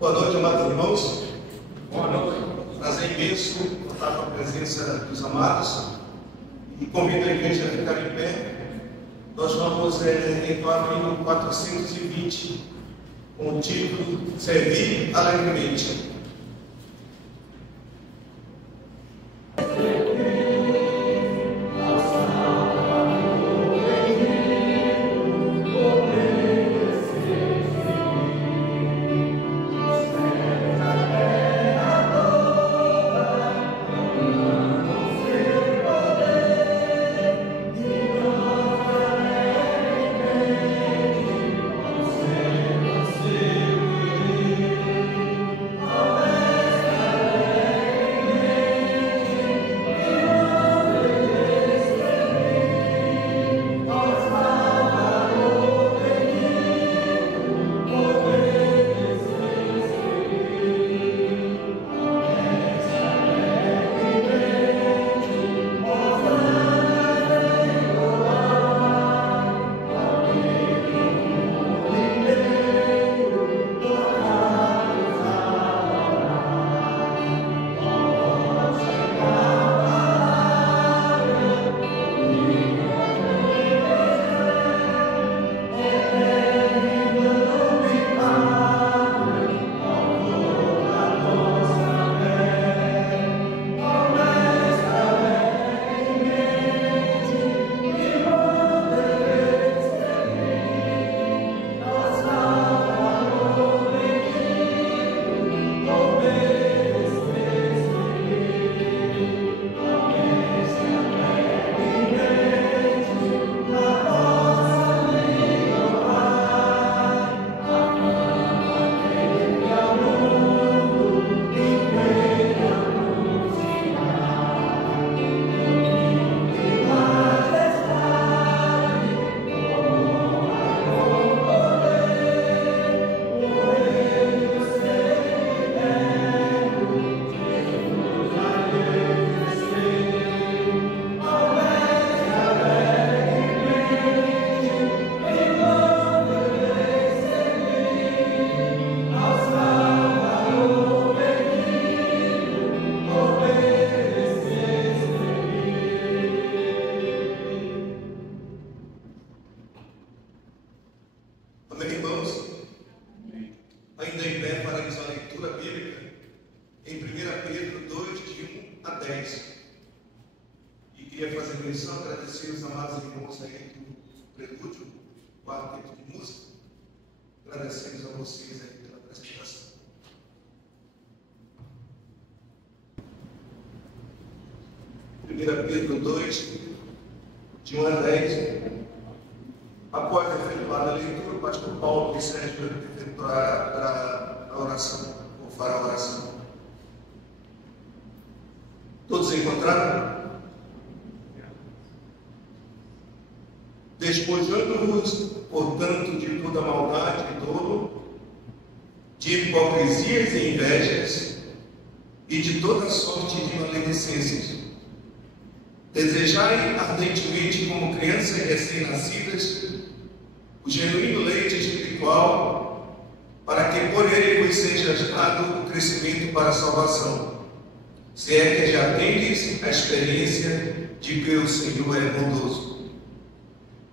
Boa noite, amados irmãos. Boa noite. Prazer imenso estar com a presença dos amados e convido a igreja a ficar em pé. Nós vamos entoar o hino 420 com o título Servir Alegremente. ainda em pé, faremos a leitura bíblica em 1 Pedro 2, de 1 a 10. E queria fazer menção, agradecer os amados irmãos aí do prelúdio, quarteto de música. Agradecemos a vocês aí pela participação. 1 Pedro 2, de 1 a 10. Após efetuada a leitura, o pastor Paulo e Sérgio efetuará a oração, ou fará a oração. Todos encontraram? Despojando-vos, portanto, de toda maldade e dolo, de hipocrisias e invejas, e de toda sorte de maledicências. Desejai ardentemente, como crianças recém-nascidas, o genuíno leite espiritual, para que por ele vos seja dado o crescimento para a salvação, se é que já tendes a experiência de que o Senhor é bondoso.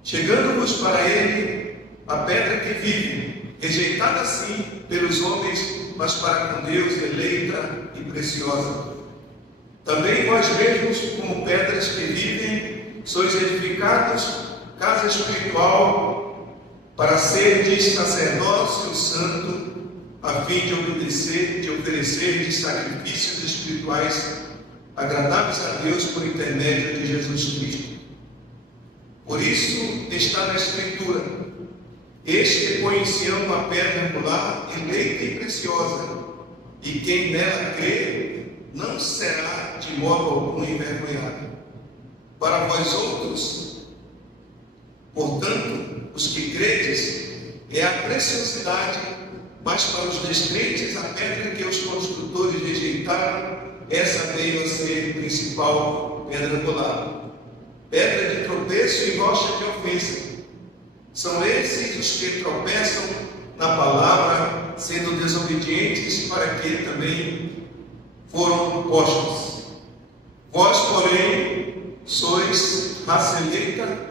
Chegando-vos para ele a pedra que vive, rejeitada sim pelos homens, mas para com Deus eleita e preciosa. Também vós mesmos, como pedras que vivem, sois edificados casa espiritual, para serdes sacerdócio santo, a fim de oferecer sacrifícios espirituais agradáveis a Deus por intermédio de Jesus Cristo. Por isso está na Escritura: este põe em Sião uma pedra angular, eleita e preciosa, e quem nela crê não será de modo algum envergonhado. Para vós outros, portanto, os que credes, é a preciosidade, mas para os descrentes, a pedra que os construtores rejeitaram, essa veio a ser principal pedra angular, pedra de tropeço e rocha de ofensa. São esses os que tropeçam na palavra, sendo desobedientes, para que também foram postos. Vós, porém, sois raça eleita,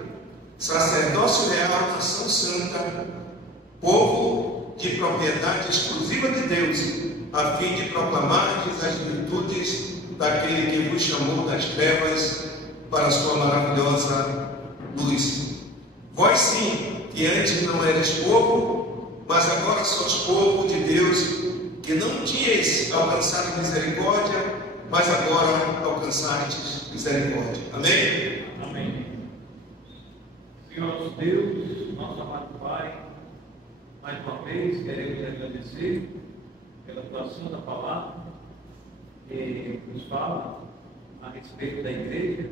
sacerdócio real, nação santa, povo de propriedade exclusiva de Deus, a fim de proclamardes as virtudes daquele que vos chamou das trevas para a sua maravilhosa luz. Vós sim, que antes não eres povo, mas agora sois povo de Deus, que não tinhais alcançado misericórdia, mas agora alcançastes misericórdia. Amém? Amém. Senhor nosso Deus, nosso amado Pai, mais uma vez queremos agradecer pela atuação da palavra que nos fala a respeito da igreja,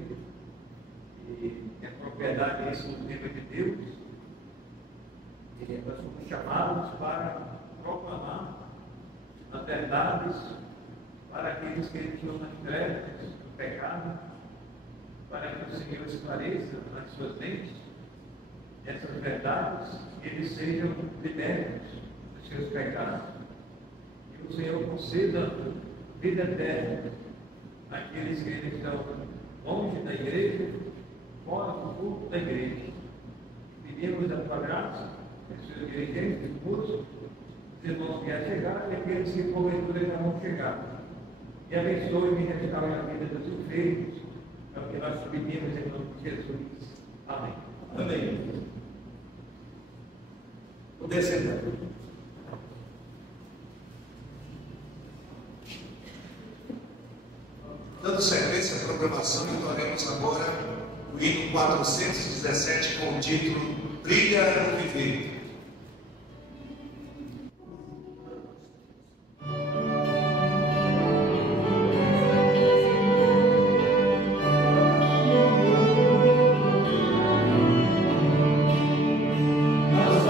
e a propriedade exclusiva de Deus. Nós somos chamados para proclamar as verdades para aqueles que estão nas trevas do pecado, para que o Senhor esclareça nas suas mentes essas verdades, que eles sejam libertos dos seus pecados. Que o Senhor conceda vida eterna àqueles que estão longe da igreja, fora do culto da igreja. Pedimos a tua graça, os seus dirigentes, os irmãos que a chegar e aqueles que porventura ainda vão chegar. E abençoe e restaure a vida dos seus filhos. É o que nós pedimos em nome de Jesus. Amém. Amém. Poder sentar. Dando sequência à programação, entoaremos agora o hino 417 com o título Brilha no Viver. Mas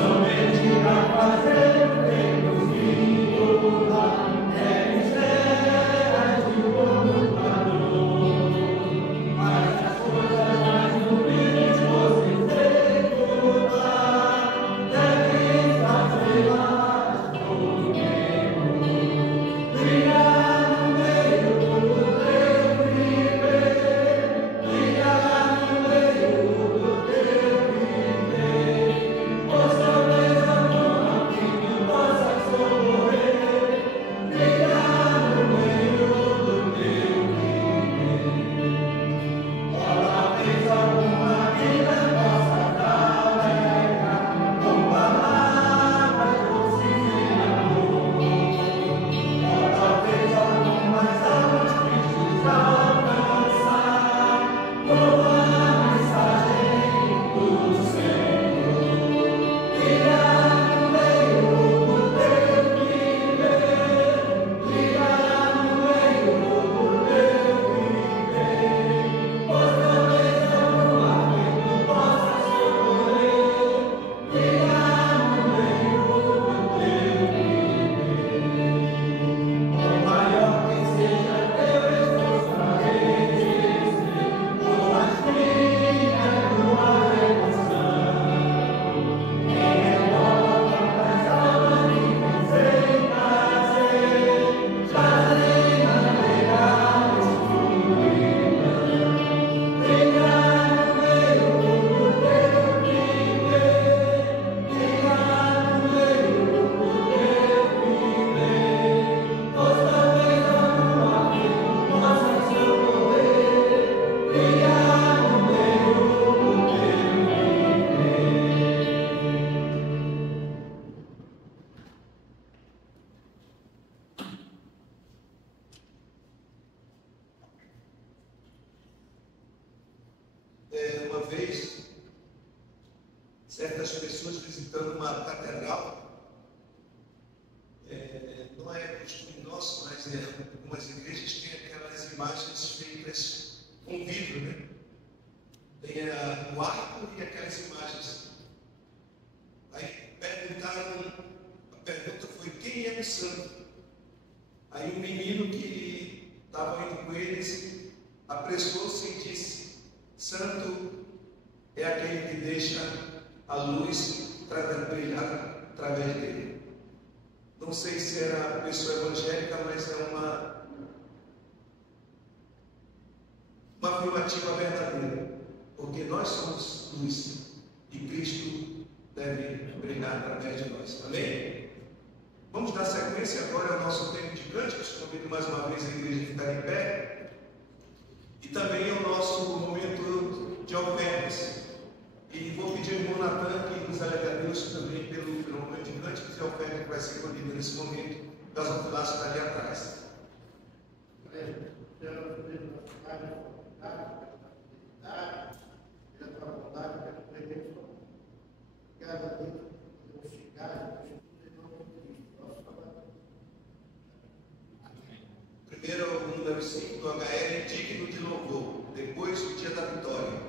certas pessoas visitando uma catedral. Não é costume nosso, mas algumas igrejas têm aquelas imagens feitas com vidro, né? Tem o arco e aquelas imagens. Aí a pergunta foi: quem é o santo? Aí um menino que estava indo com eles apressou-se e disse: santo é aquele que deixa a luz brilhar através dele. Não sei se era pessoa evangélica, mas é uma afirmativa verdadeira, porque nós somos luz e Cristo deve brilhar através de nós. Amém? Vamos dar sequência agora ao nosso tempo de cânticos. Convido mais uma vez a igreja a ficar em pé. E também ao nosso momento de ofertas. E vou pedir ao irmão Natan que nos alegre a Deus também pelo momento de cânticos e oferta que vai ser colhida nesse momento. Das ofertas está ali atrás. Primeiro o número 5 do HL, digno de louvor. Depois o dia da vitória.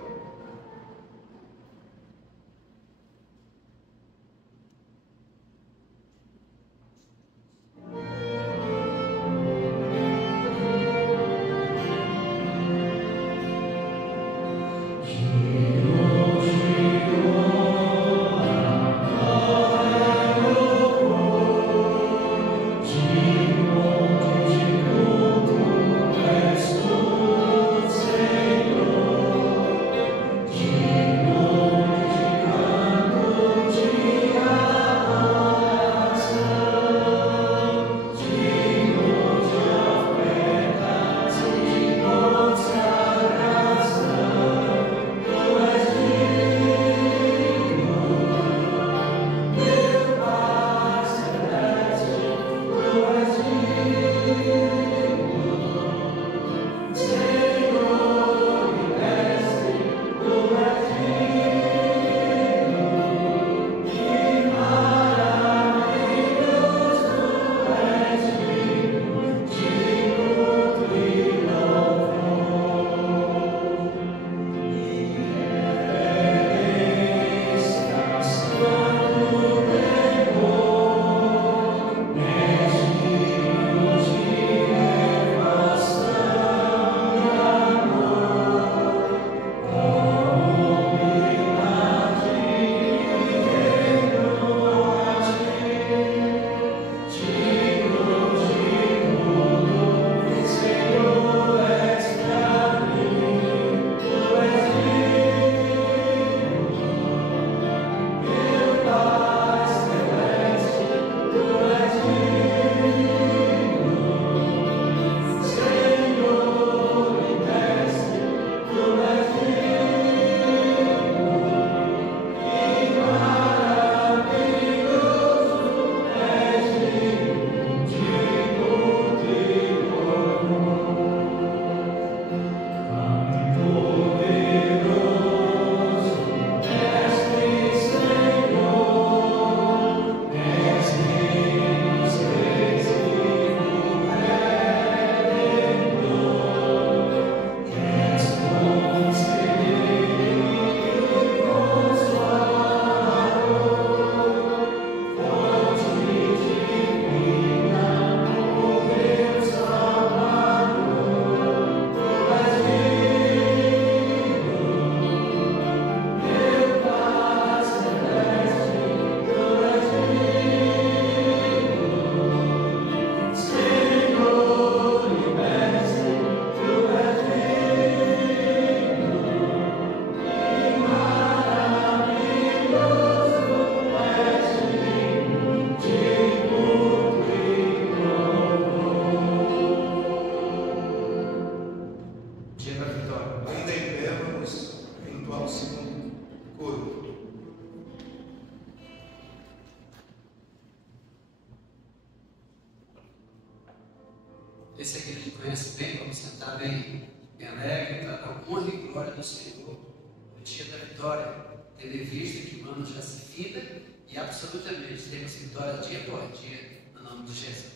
Esse aqui a gente conhece bem, vamos sentar bem alegre, para a honra e glória do Senhor. No dia da vitória, tendo em vista que o ano já se finda e absolutamente temos vitória dia após dia, no nome de Jesus.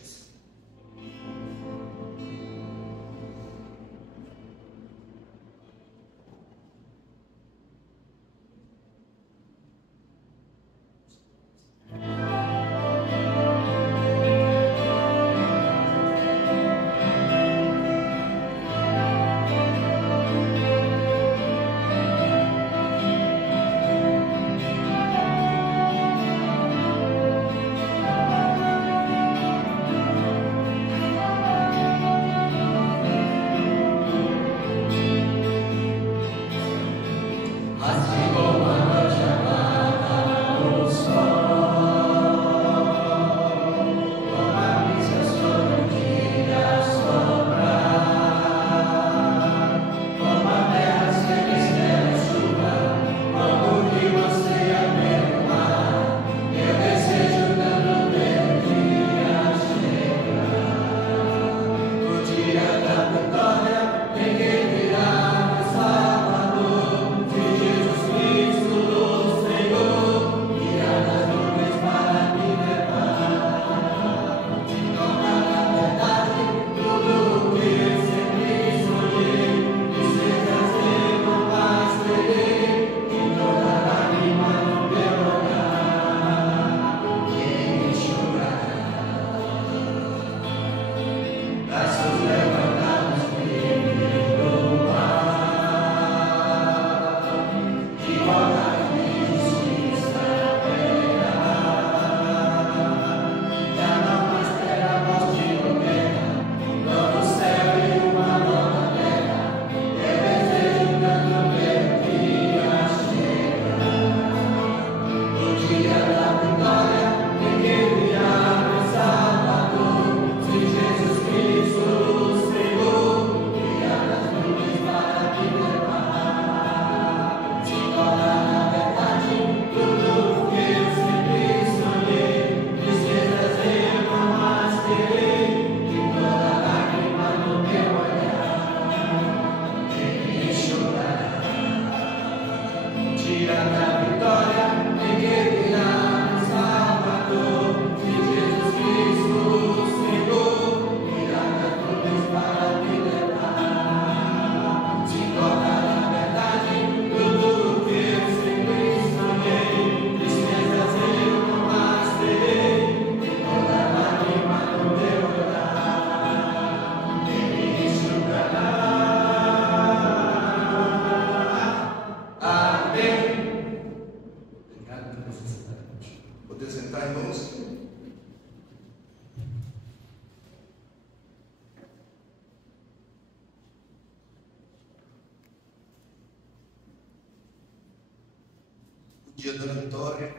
Dia da vitória.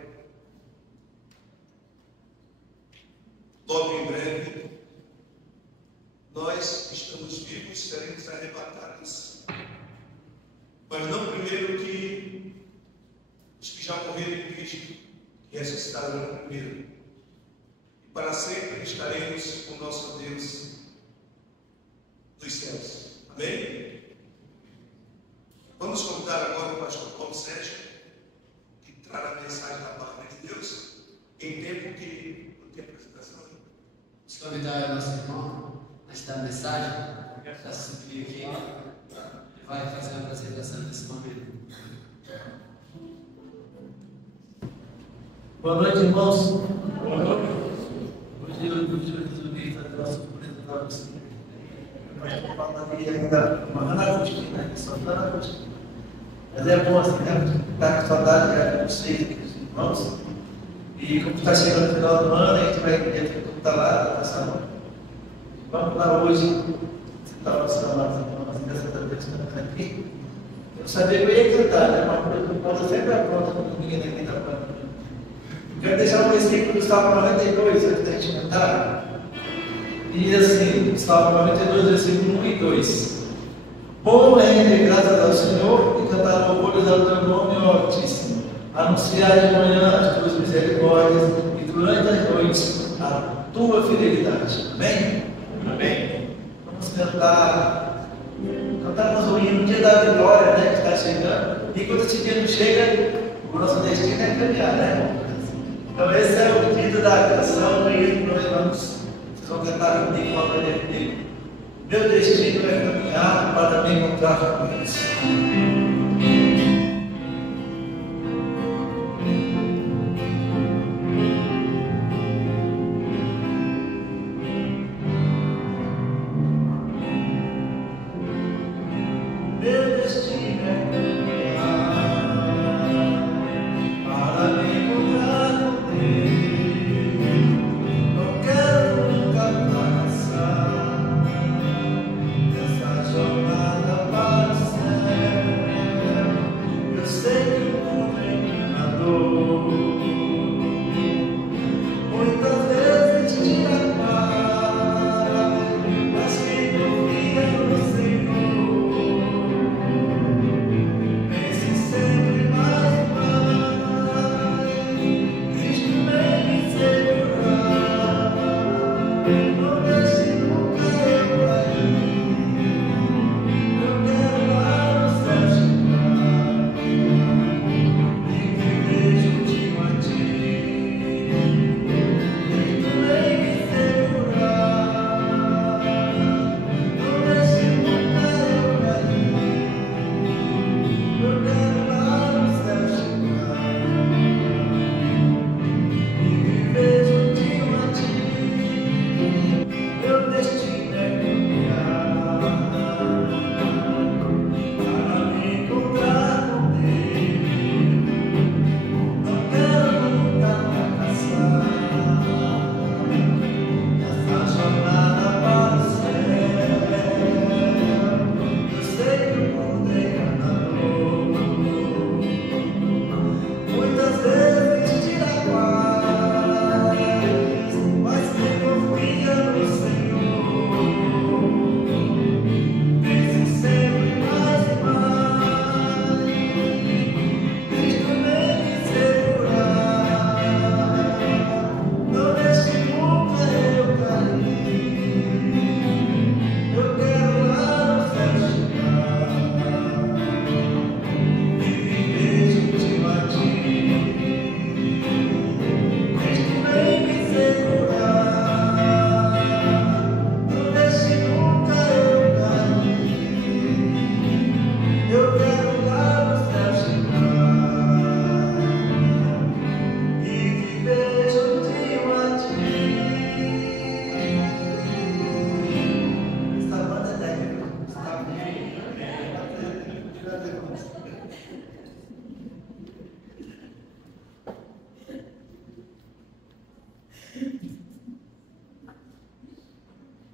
Logo em breve, nós estamos vivos, seremos arrebatados. Mas não primeiro que os que já morreram em Cristo, que ressuscitaram primeiro. E para sempre estaremos com nosso Deus nos céus. Amém? Vamos convidar agora o pastor Paulo Sérgio, que trará a mensagem da palavra de Deus, em tempo que não tem apresentação. Vamos convidar o nosso irmão a estar na mensagem, para subir aqui, e vai fazer a apresentação nesse momento. Boa noite, irmãos. Boa noite. Hoje eu resolvi fazer uma surpresa para você. Mas falaria ainda uma Ana Agostina, só Ana Agostina. Mas é bom assim, né? Está com saudade de vocês, dos irmãos. E como está chegando no final do ano, a gente vai ver como está lá, passar ano. Vamos lá hoje, você estava falando, irmãos, graças a Deus, estamos aqui. Eu sabia que eu ia cantar, né? Uma coisa que o Paulo sempre apronta quando ninguém aqui está falando. Quero deixar um versículo do Salmo 92, antes da gente cantar. E assim, Salmo 92, versículo 1 e 2. Bom é render graças ao Senhor e cantar louvores ao teu nome, ó Altíssimo. Anunciar de manhã as tuas misericórdias e durante as noites a tua fidelidade. Amém? Amém. Vamos cantar nosso hino, o dia da vitória, né, que está chegando. E quando esse dia não chega, O nosso destino é caminhar, né? Então esse é o pedido da canção e nós vocês vão cantar comigo, vão aprender comigo. Meu destino é caminhar para me encontrar com Deus.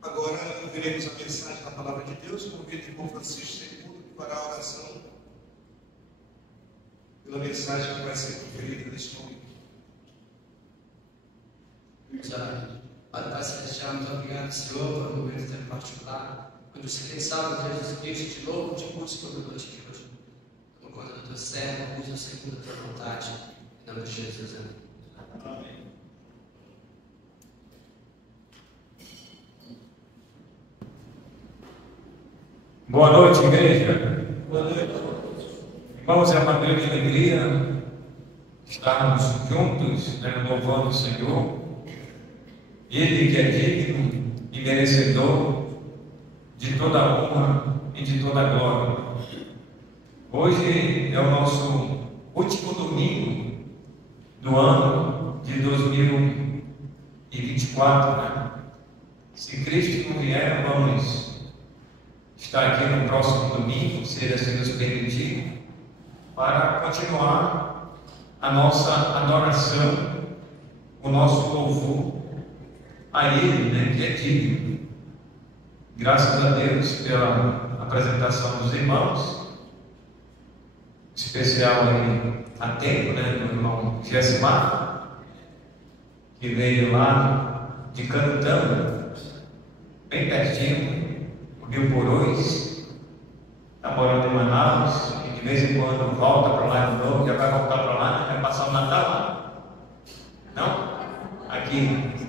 Agora ouviremos a mensagem da Palavra de Deus. Convido o irmão Francisco II que fará a oração pela mensagem que vai ser proferida neste momento. Pai Pai Celestial, muito obrigado, Senhor, por um momento tão particular, quando você tem salvo Jesus Cristo, de louvo, te busco no noite de hoje. Toma conta do teu servo, usa segundo a tua vontade, em nome de Jesus. Amém. Boa noite, igreja. Boa noite. Irmãos, é uma grande alegria estarmos juntos, louvando o Senhor. Ele que é digno e merecedor de toda a honra e de toda a glória. Hoje é o nosso último domingo do ano de 2024. Né? Se Cristo não vier, vamos estar aqui no próximo domingo, se assim nos permitir, para continuar a nossa adoração, o nosso louvor a Ele, né, que é digno. Graças a Deus pela apresentação dos irmãos, especial aí a tempo, né, do irmão Gesmar, que veio lá de Cantão, bem pertinho, o Rio Porões, está morando em Manaus, e de vez em quando volta para lá de novo, já vai voltar para lá, vai passar o Natal lá. Não? Aqui.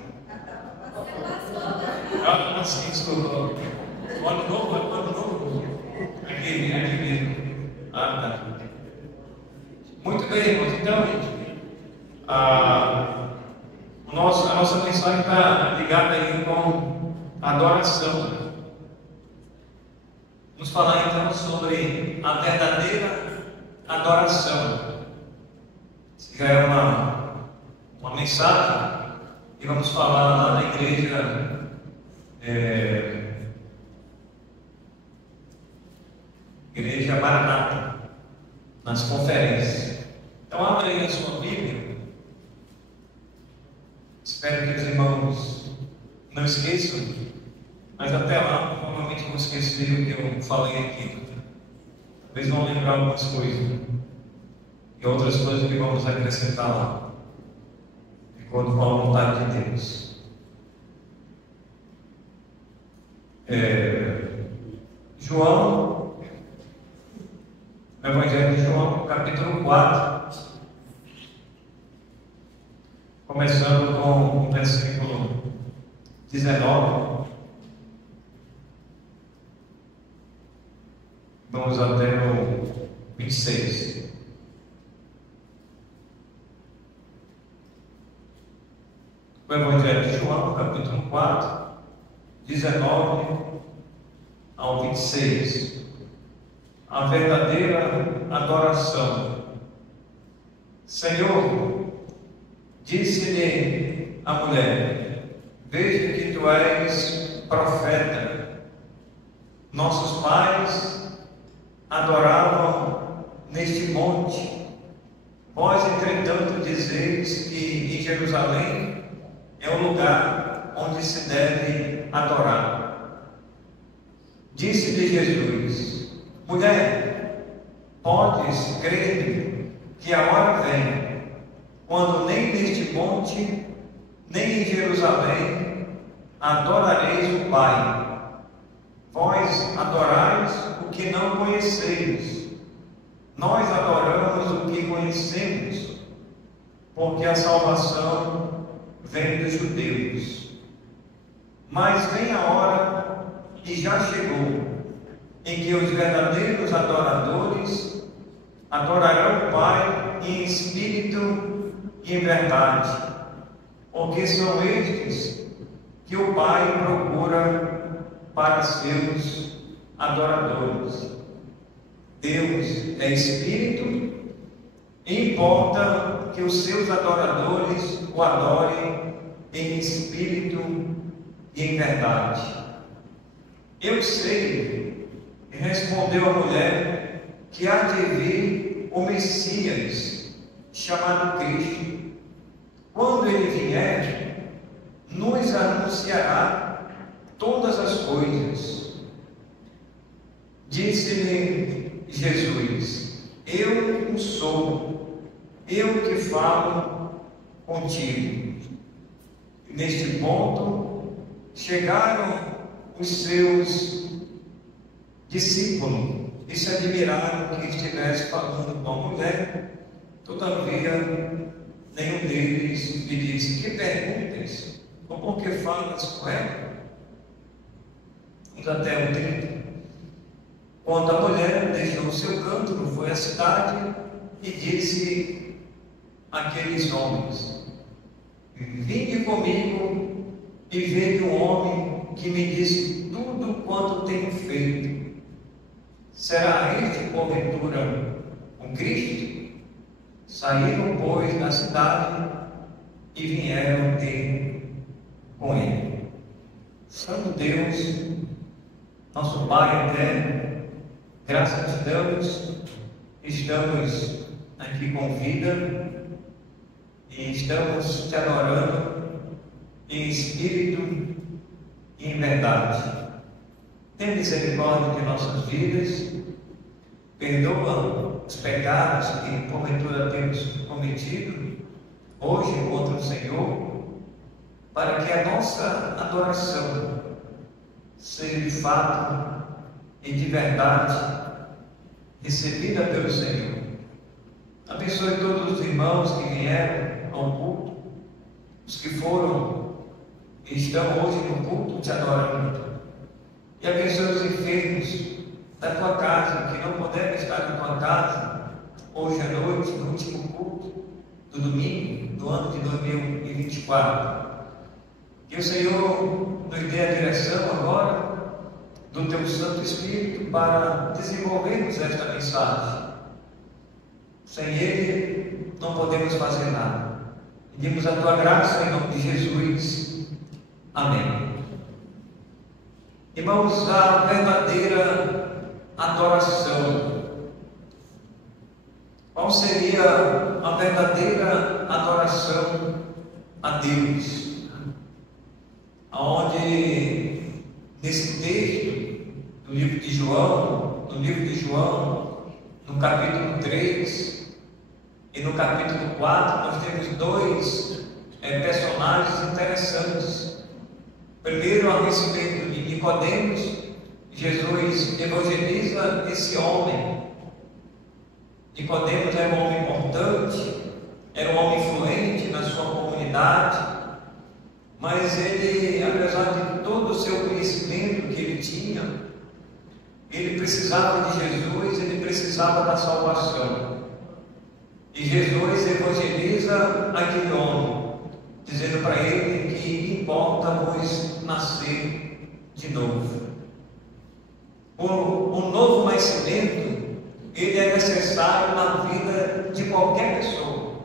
Assim, desculpa. O ano novo. Aqui mesmo. Ah, tá. Muito bem, irmãos. então, a nossa mensagem está ligada aí com adoração. Vamos falar então sobre a verdadeira adoração. Isso já é uma mensagem e vamos falar lá na igreja Maranata, nas conferências. Então abra aí a sua Bíblia. Espero que os irmãos não esqueçam, mas até lá provavelmente vão esquecer o que eu falei aqui. Talvez vão lembrar algumas coisas e outras coisas que vamos acrescentar lá, de acordo com a vontade de Deus. João, no Evangelho de João, capítulo 4, começando com o versículo 19, vamos até o 26. O Evangelho de João, capítulo 4, 19 ao 26. A verdadeira adoração. Senhor, disse-lhe a mulher: vejo que tu és profeta. Nossos pais adoravam neste monte. Vós, entretanto, dizeis que em Jerusalém é o lugar onde se deve adorar. Disse-lhe Jesus: mulher, podes crer que a hora vem, quando nem neste monte, nem em Jerusalém, adorareis o Pai. Vós adorais o que não conheceis. Nós adoramos o que conhecemos, porque a salvação vem dos judeus. Mas vem a hora, e já chegou, em que os verdadeiros adoradores adorarão o Pai em espírito e em verdade, porque são estes que o Pai procura para seus adoradores. Deus é espírito e importa que os seus adoradores o adorem em espírito e em verdade. Eu sei, respondeu a mulher, que há de vir o Messias, chamado Cristo. Quando ele vier, nos anunciará todas as coisas. Disse-lhe Jesus: eu o sou, eu que falo contigo. Neste ponto, chegaram os seus discípulos e se admiraram que estivesse falando com a mulher. Todavia, nenhum deles lhe disse: que perguntas? Ou por que falas com ela? Vamos até o 30. Quando a mulher deixou o seu cântaro, foi à cidade e disse àqueles homens: vinde comigo e vede um homem que me disse tudo quanto tenho feito. Será este, porventura, um Cristo? Saíram, pois, da cidade e vieram ter com ele. Santo Deus, nosso Pai eterno, graças te damos, estamos aqui com vida e estamos te adorando em espírito e em verdade. Tem misericórdia de nossas vidas, perdoa os pecados que porventura temos cometido hoje contra o Senhor, para que a nossa adoração seja de fato e de verdade recebida pelo Senhor. Abençoe todos os irmãos que vieram ao culto, os que foram e estão hoje no culto te adorando. E abençoe os enfermos da tua casa, que não puderam estar na tua casa hoje à noite, no último culto. do domingo do ano de 2024. Que o Senhor nos dê a direção agora do Teu Santo Espírito para desenvolvermos esta mensagem. Sem Ele não podemos fazer nada. Pedimos a Tua graça em nome de Jesus. Amém. Irmãos, a verdadeira adoração. Qual seria a verdadeira adoração a Deus? Onde, nesse texto do livro de João, no capítulo 3 e no capítulo 4, nós temos dois personagens interessantes. Primeiro, a respeito de Nicodemos, Jesus evangeliza esse homem. Nicodemos era um homem importante, era um homem influente na sua comunidade, mas ele, apesar de todo o seu conhecimento que ele tinha, ele precisava de Jesus, ele precisava da salvação. E Jesus evangeliza aquele homem, dizendo para ele que importa-vos nascer de novo. O novo nascimento, ele é necessário na vida de qualquer pessoa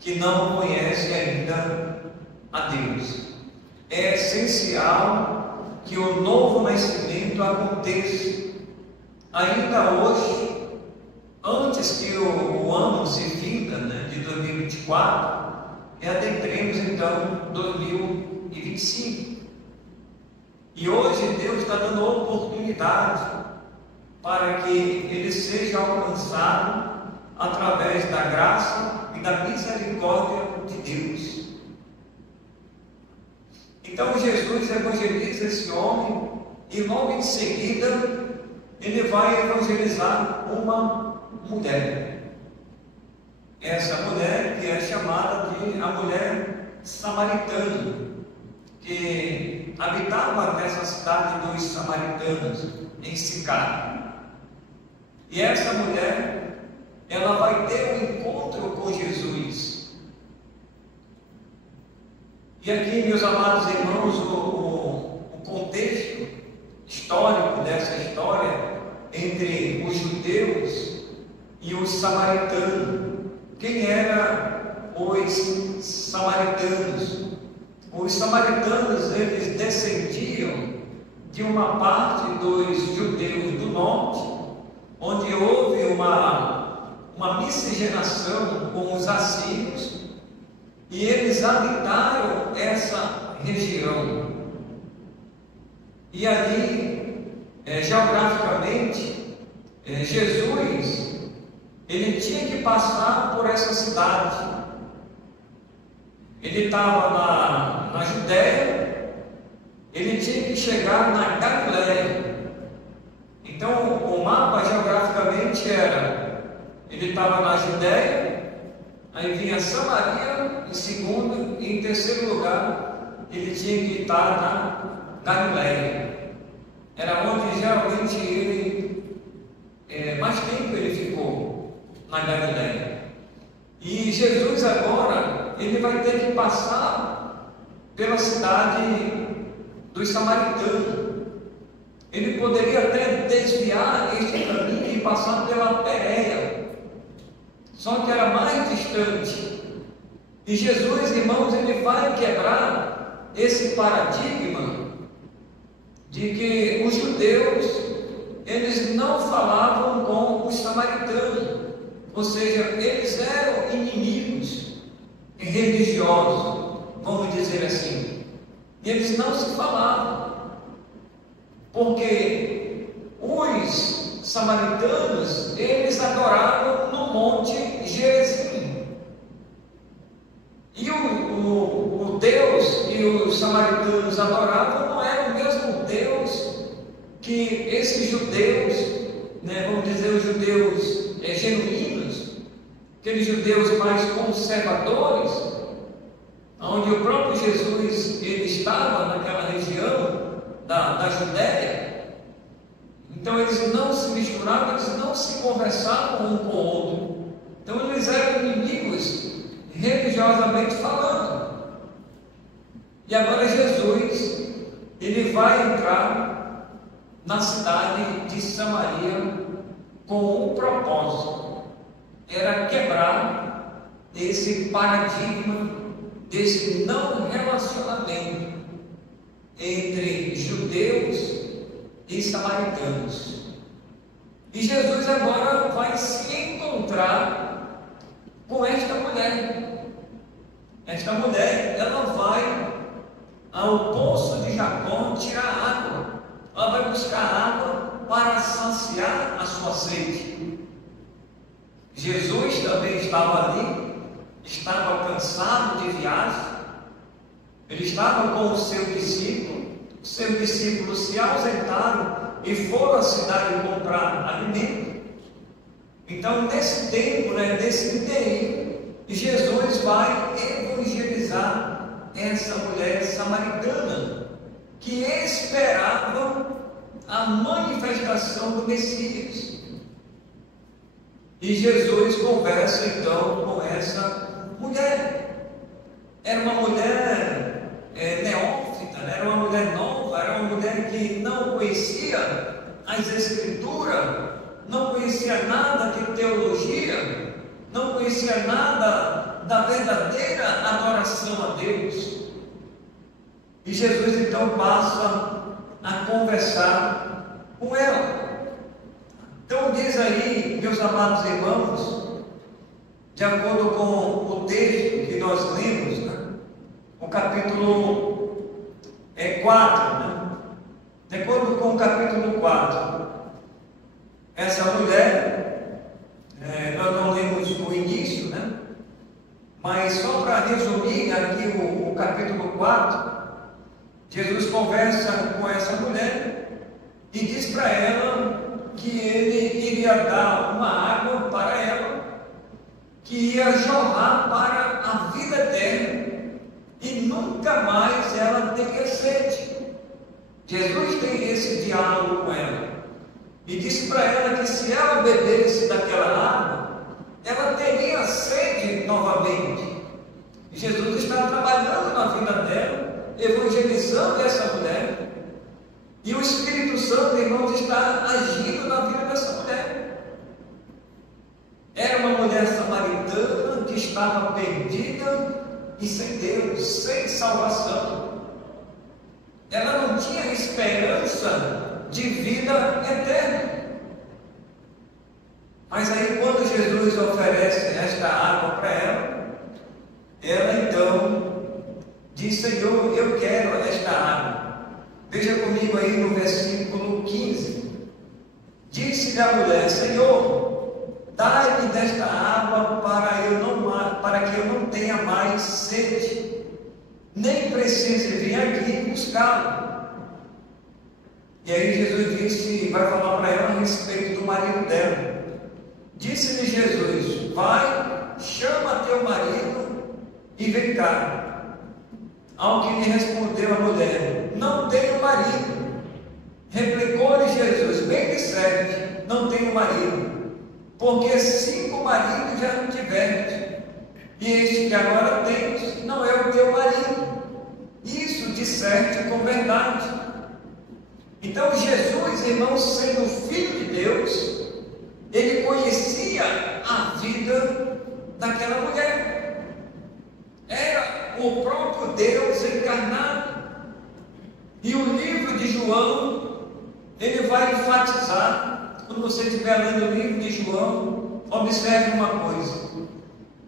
que não conhece ainda a Deus. É essencial que o novo nascimento aconteça. Ainda hoje, antes que o ano se finda, de 2024, e adentremos então 2025. E hoje Deus está dando oportunidade para que ele seja alcançado através da graça e da misericórdia de Deus. Então Jesus evangeliza esse homem e logo em seguida ele vai evangelizar uma mulher. Essa mulher que é chamada de a mulher samaritana, que habitava nessa cidade dos samaritanos, em Sicar. E essa mulher, ela vai ter um encontro com Jesus. E aqui, meus amados irmãos, o contexto histórico dessa história entre os judeus e os samaritanos. Quem eram os samaritanos? Os samaritanos, eles descendiam de uma parte dos judeus do norte, onde houve uma miscigenação com os assírios, e eles habitaram essa região. E ali, geograficamente, Jesus, ele tinha que passar por essa cidade. Ele estava na Judéia, ele tinha que chegar na Galiléia. Então, o mapa geograficamente era, ele estava na Judéia, aí vinha Samaria em segundo, e em terceiro lugar, ele tinha que estar na Galiléia. Era onde geralmente ele, mais tempo ele ficou, na Galiléia. E Jesus agora, ele vai ter que passar pela cidade dos samaritanos. Ele poderia até desviar este caminho e passar pela Pérea, só que era mais distante. E Jesus, irmãos, ele vai quebrar esse paradigma de que os judeus, eles não falavam com os samaritanos, ou seja, eles eram inimigos religiosos, vamos dizer assim. E eles não se falavam, porque os samaritanos, eles adoravam no Monte Gerizim. E o Deus que os samaritanos adoravam não era o mesmo Deus que esses judeus, vamos dizer, os judeus genuínos, aqueles judeus mais conservadores, onde o próprio Jesus ele estava naquela região da Judéia. Então eles não se misturavam, eles não se conversavam um com o outro. Então eles eram inimigos religiosamente falando. E agora Jesus, ele vai entrar na cidade de Samaria com um propósito, era quebrar esse paradigma, desse não relacionamento entre judeus e samaritanos. E Jesus agora vai se encontrar com esta mulher. Esta mulher, ela vai ao poço de Jacó tirar água. Ela vai buscar água para saciar a sua sede. Jesus também estava ali, estava cansado de viagem. Ele estava com o seu discípulo. Os seus discípulos se ausentaram e foram à cidade comprar alimento. Então, nesse tempo, nesse interim, Jesus vai evangelizar essa mulher samaritana que esperava a manifestação do Messias. E Jesus conversa então com essa mulher. Era uma mulher neófita, era uma mulher nova, era uma mulher que não conhecia as Escrituras, não conhecia nada de teologia, não conhecia nada da verdadeira adoração a Deus. E Jesus então passa a conversar com ela. Então diz aí, meus amados irmãos, de acordo com o texto que nós lemos, o capítulo 4, de acordo com o capítulo 4, essa mulher, nós não lemos o início, mas só para resumir aqui o capítulo 4, Jesus conversa com essa mulher e diz para ela que ele iria dar uma água para ela, que ia jorrar para a vida eterna, e nunca mais ela teria sede. Jesus tem esse diálogo com ela e disse para ela que se ela bebesse daquela água, ela teria sede novamente. E Jesus está trabalhando na vida dela, evangelizando essa mulher, e o Espírito Santo, irmãos, está agindo na vida dessa mulher. Era uma mulher samaritana que estava perdida e sem Deus, sem salvação. Ela não tinha esperança de vida eterna. Mas aí, quando Jesus oferece esta água para ela então diz: Senhor, eu quero esta água. Veja comigo aí no versículo 15. Disse-lhe a mulher: Senhor, dai-me desta água para que eu não tenha mais sede, nem precise vir aqui buscá-la. E aí Jesus disse, vai falar para ela a respeito do marido dela. Disse-lhe Jesus: vai, chama teu marido e vem cá. Ao que lhe respondeu a mulher: não tenho marido. Replicou-lhe Jesus: bem disseste, não tenho marido, porque 5 maridos já não tiveste, e este que agora tens não é o teu marido. Isso disseste com verdade. Então Jesus, irmãos, sendo filho de Deus, ele conhecia a vida daquela mulher. Era o próprio Deus encarnado. E o livro de João, ele vai enfatizar. Quando você estiver lendo o livro de João, observe uma coisa.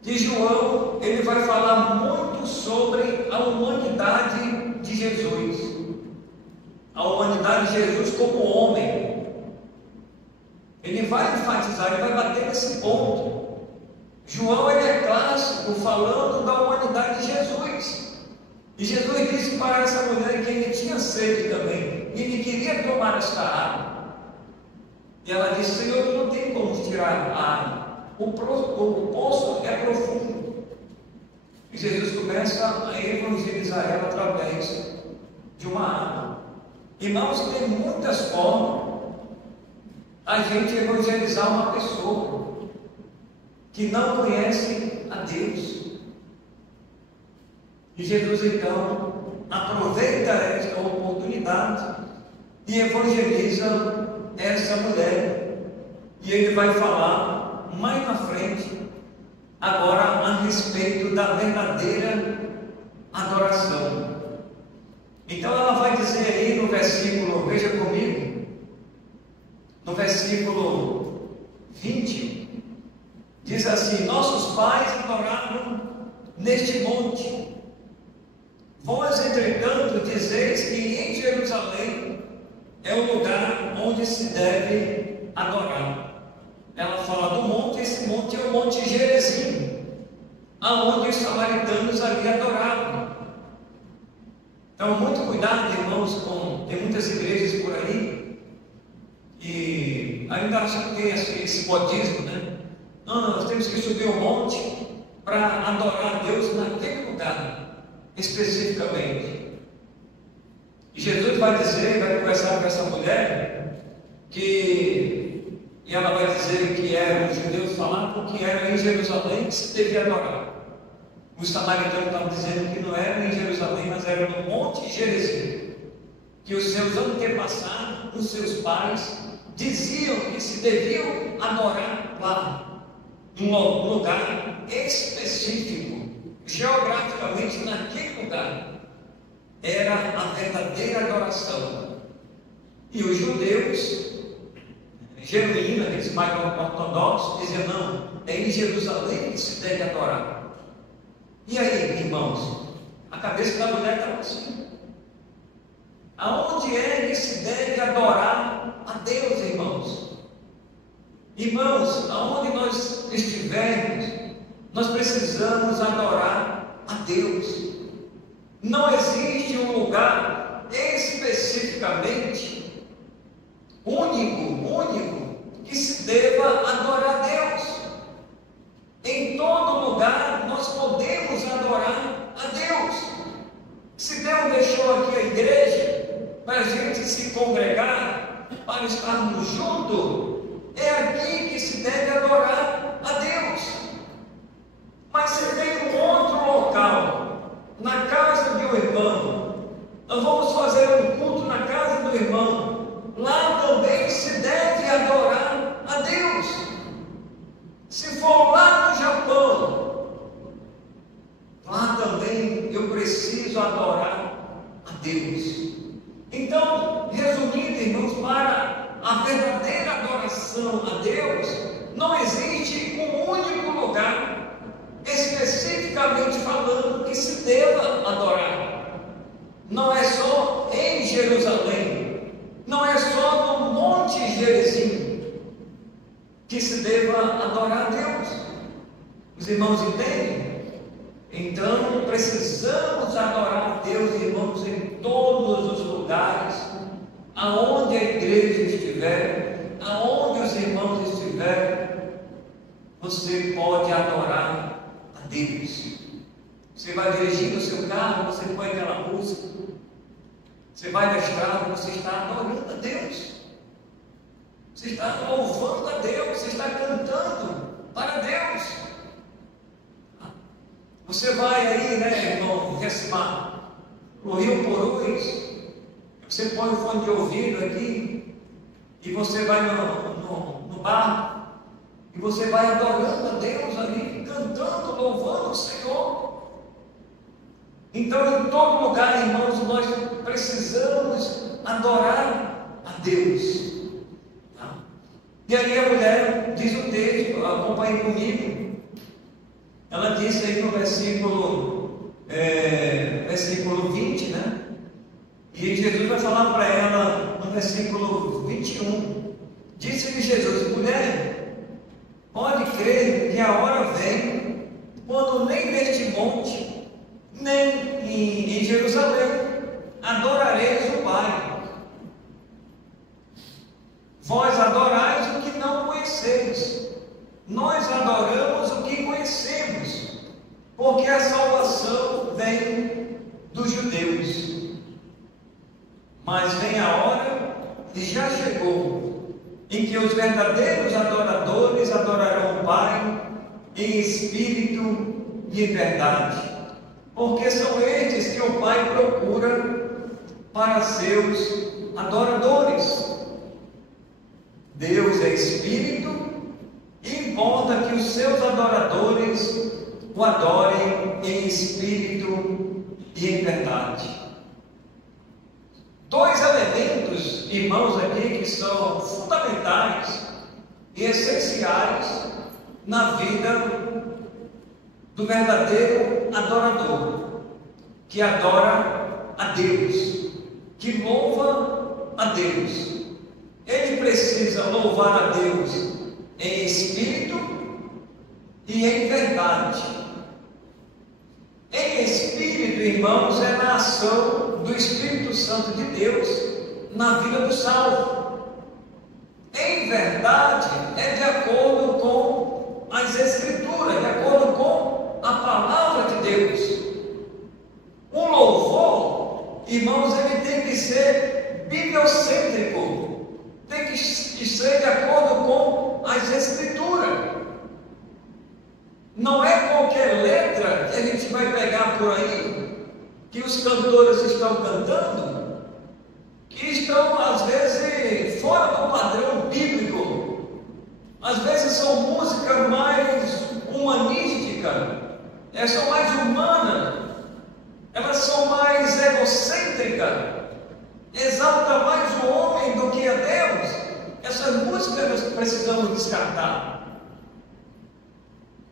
De João, ele vai falar muito sobre a humanidade de Jesus. A humanidade de Jesus como homem. Ele vai enfatizar, ele vai bater nesse ponto. João, ele é clássico falando da humanidade de Jesus. E Jesus disse para essa mulher que ele tinha sede também, e ele queria tomar esta água. E ela disse: Senhor, não tem como tirar a água, o poço é profundo. E Jesus começa a evangelizar ela através de uma água. Irmãos, tem muitas formas a gente evangelizar uma pessoa que não conhece a Deus. E Jesus então aproveita esta oportunidade e evangeliza essa mulher. E ele vai falar mais na frente, agora a respeito da verdadeira adoração. Então ela vai dizer aí no versículo, veja comigo, no versículo 20, diz assim: nossos pais adoraram neste monte. Vós, entretanto, dizeis que em Jerusalém é o lugar onde se deve adorar. Ela fala do monte, esse monte é o Monte Gerizim, aonde os samaritanos ali adoravam. Então, muito cuidado, irmãos, tem muitas igrejas por aí, e ainda acho que tem esse modismo, né? Não, nós temos que subir o monte para adorar a Deus naquele lugar, especificamente. E Jesus vai dizer, vai conversar com essa mulher, e ela vai dizer que eram os judeus falavam que era em Jerusalém que se devia adorar. Os samaritanos estavam dizendo que não era em Jerusalém, mas era no Monte Gerizim, que os seus antepassados, os seus pais, diziam que se deviam adorar lá, em um lugar específico, geograficamente naquele lugar. Era a verdadeira adoração. E os judeus genuínos, aqueles mais ortodoxos, diziam: não, é em Jerusalém que se deve adorar. E aí, irmãos, a cabeça da mulher estava assim. Aonde é que se deve adorar a Deus, irmãos? Irmãos, aonde nós estivermos, nós precisamos adorar a Deus. Não existe um lugar especificamente único que se deva adorar a Deus. Em todo lugar nós podemos adorar a Deus. Se Deus deixou aqui a igreja para a gente se congregar, para estarmos juntos, é aqui que se deve adorar a Deus. Mas se tem um outro local, na casa de um irmão, nós vamos fazer um culto na casa do irmão, lá também se deve adorar a Deus. Se for lá no Japão, lá também eu preciso adorar a Deus. Então, resumindo, irmãos, para a verdadeira adoração a Deus, não existe um único lugar, especificamente falando, que se deva adorar. Não é só em Jerusalém, não é só no Monte Gerizim que se deva adorar a Deus. Os irmãos entendem? Então precisamos adorar a Deus, irmãos, em todos os lugares, aonde a igreja estiver, aonde os irmãos estiverem, você pode adorar a Deus. Você vai dirigindo o seu carro, você põe aquela música, você vai na estrada, você está adorando a Deus. Você está louvando a Deus, você está cantando para Deus. Você vai aí, né, irmão, Recimar, no Rio Purus, você põe o fone de ouvido aqui, e você vai no bar, e você vai adorando a Deus ali, cantando, louvando o Senhor. Então, em todo lugar, irmãos, nós precisamos adorar a Deus. E aí a mulher diz o texto, acompanhe comigo. Ela disse aí no versículo 20, né? E Jesus vai falar para ela no versículo 21. Disse-lhe Jesus: mulher, pode crer que a hora vem, quando nem neste monte, nem em Jerusalém, adorareis o Pai. Vós adorais o que não conheceis, nós adoramos o que conhecemos, porque a salvação vem dos judeus. Mas vem a hora, e já chegou, em que os verdadeiros adoradores adorarão o Pai em espírito e em verdade, porque são estes que o Pai procura para seus adoradores. Deus é Espírito e importa que os seus adoradores o adorem em espírito e em verdade. Dois elementos, irmãos, aqui que são fundamentais e essenciais na vida do verdadeiro adorador, que adora a Deus, que louva a Deus. Ele precisa louvar a Deus em espírito e em verdade. Em espírito, irmãos, é na ação do Espírito Santo de Deus na vida do salvo. Em verdade, é de acordo com as Escrituras, de acordo com a palavra de Deus. Um louvor, irmãos, ele tem que ser bibliocêntrico, tem que ser de acordo com as Escrituras. Não é qualquer letra que a gente vai pegar por aí, que os cantores estão cantando, que estão às vezes fora do padrão bíblico. Às vezes são música mais humanística, elas são mais humanas, elas são mais egocêntricas, exalta mais o homem do que a Deus. Essas músicas nós precisamos descartar.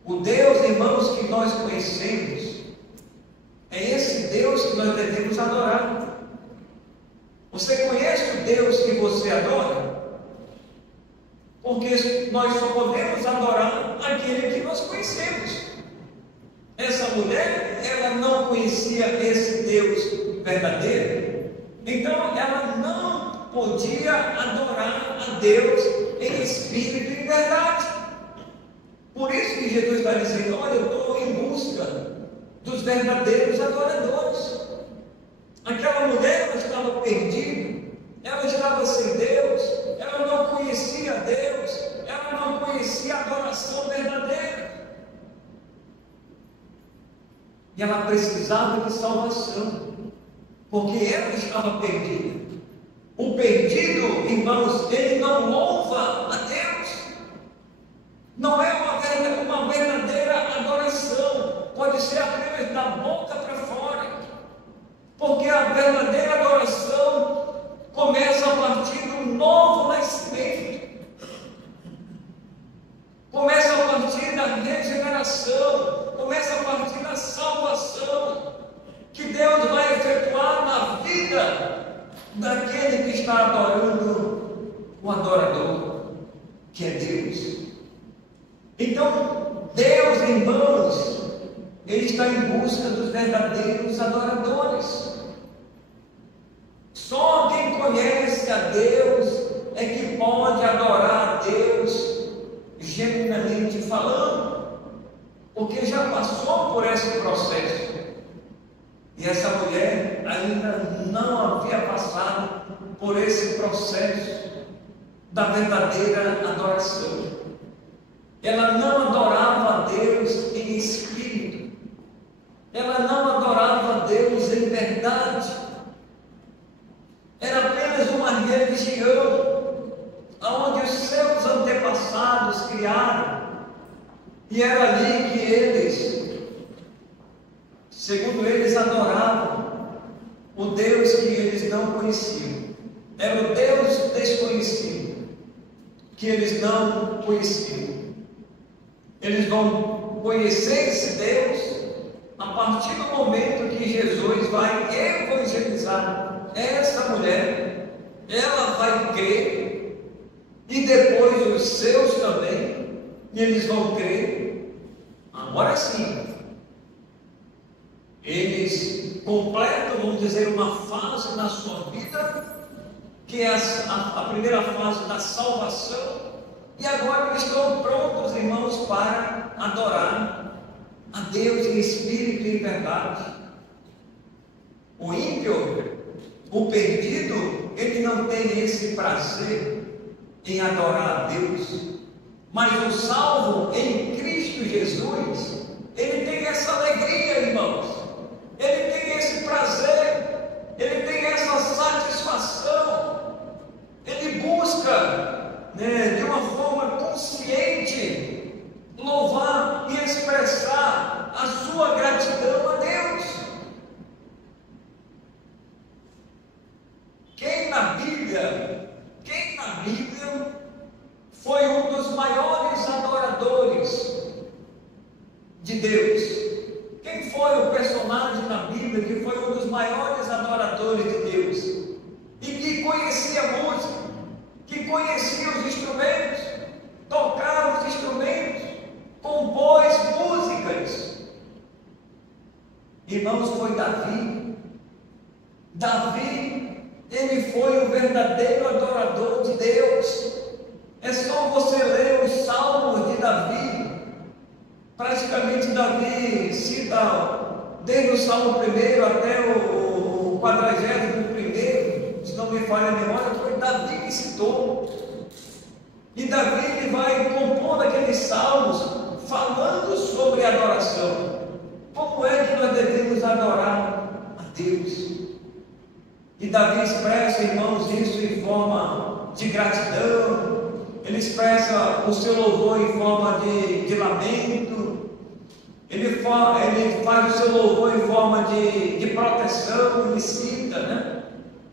O Deus, irmãos, que nós conhecemos, é esse Deus que nós devemos adorar. Você conhece o Deus que você adora? Porque nós só podemos adorar aquele que nós conhecemos. Essa mulher, ela não conhecia esse Deus verdadeiro, então ela não podia adorar a Deus em espírito e em verdade. Por isso que Jesus está dizendo: olha, eu estou em busca dos verdadeiros adoradores. Aquela mulher, ela estava perdida, ela estava sem Deus, ela não conhecia Deus, ela não conhecia a adoração verdadeira. E ela precisava de salvação, porque ela estava perdida. O perdido, irmãos, ele não louva a Deus. Não é uma verdadeira adoração, pode ser apenas da boca para fora, porque a verdadeira adoração começa a partir do novo nascimento, começa a partir da regeneração, começa a partir da salvação, que Deus vai efetuar na vida daquele que está adorando o adorador, que é Deus. Então, Deus, irmãos, Ele está em busca dos verdadeiros adoradores. Só quem conhece a Deus é que pode adorar a Deus genuinamente falando, porque já passou por esse processo. E essa mulher ainda não havia passado por esse processo da verdadeira adoração. Ela não adorava a Deus em espírito, ela não adorava a Deus em verdade. Era apenas uma religião onde os seus antepassados criaram, e era ali que eles, segundo eles, adoravam o Deus que eles não conheciam. Era o Deus desconhecido que eles não conheciam. Eles vão conhecer esse Deus a partir do momento que Jesus vai evangelizar essa mulher. Ela vai crer, e depois os seus também, e eles vão crer. Agora sim, eles completam, vamos dizer, uma fase na sua vida, que é a primeira fase da salvação. E agora eles estão prontos, irmãos, para adorar a Deus em espírito e em verdade. O ímpio, o perdido, ele não tem esse prazer em adorar a Deus. Mas o salvo em Cristo Jesus, ele tem essa alegria, irmãos. de uma forma consciente, louvar e expressar a sua gratidão a Deus. Quem na Bíblia foi um dos maiores adoradores de Deus? Quem foi o personagem na Bíblia que foi um dos maiores adoradores de Deus? E que conhecia a música, que conhecia os instrumentos, tocava os instrumentos, compôs músicas. Irmãos, foi Davi. Davi, ele foi o verdadeiro adorador de Deus. É só você ler os salmos de Davi. Praticamente Davi cita desde o Salmo 1 até o 41º, se não me falha a memória, foi Davi que citou. E Davi ele vai compondo aqueles salmos falando sobre adoração. Como é que nós devemos adorar a Deus? E Davi expressa, irmãos, isso em forma de gratidão. Ele expressa o seu louvor em forma de lamento. Ele faz o seu louvor em forma de proteção, ele cita, né?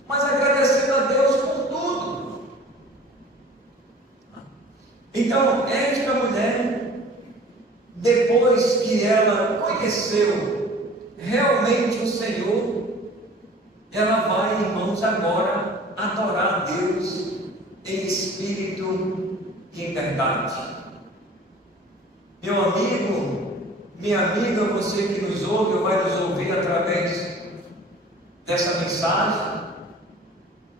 Mas agradecendo a Deus por tudo. Então, esta mulher, depois que ela conheceu realmente o Senhor, ela vai, irmãos, agora adorar a Deus em espírito e em verdade. Meu amigo, minha amiga, você que nos ouve ou vai nos ouvir através dessa mensagem,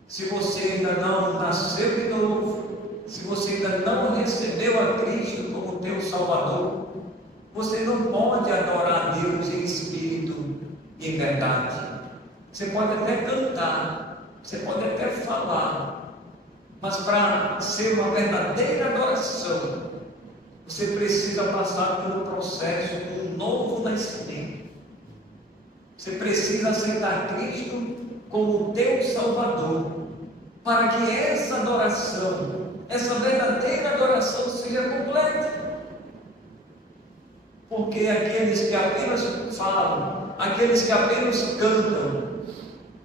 se você ainda não nasceu de novo, se você ainda não recebeu a Cristo como teu Salvador, você não pode adorar a Deus em espírito e em verdade. Você pode até cantar, você pode até falar, mas para ser uma verdadeira adoração, você precisa passar por um processo de um novo nascimento. Você precisa aceitar Cristo como teu Salvador, para que essa adoração, essa verdadeira adoração seja completa. Porque aqueles que apenas falam, aqueles que apenas cantam,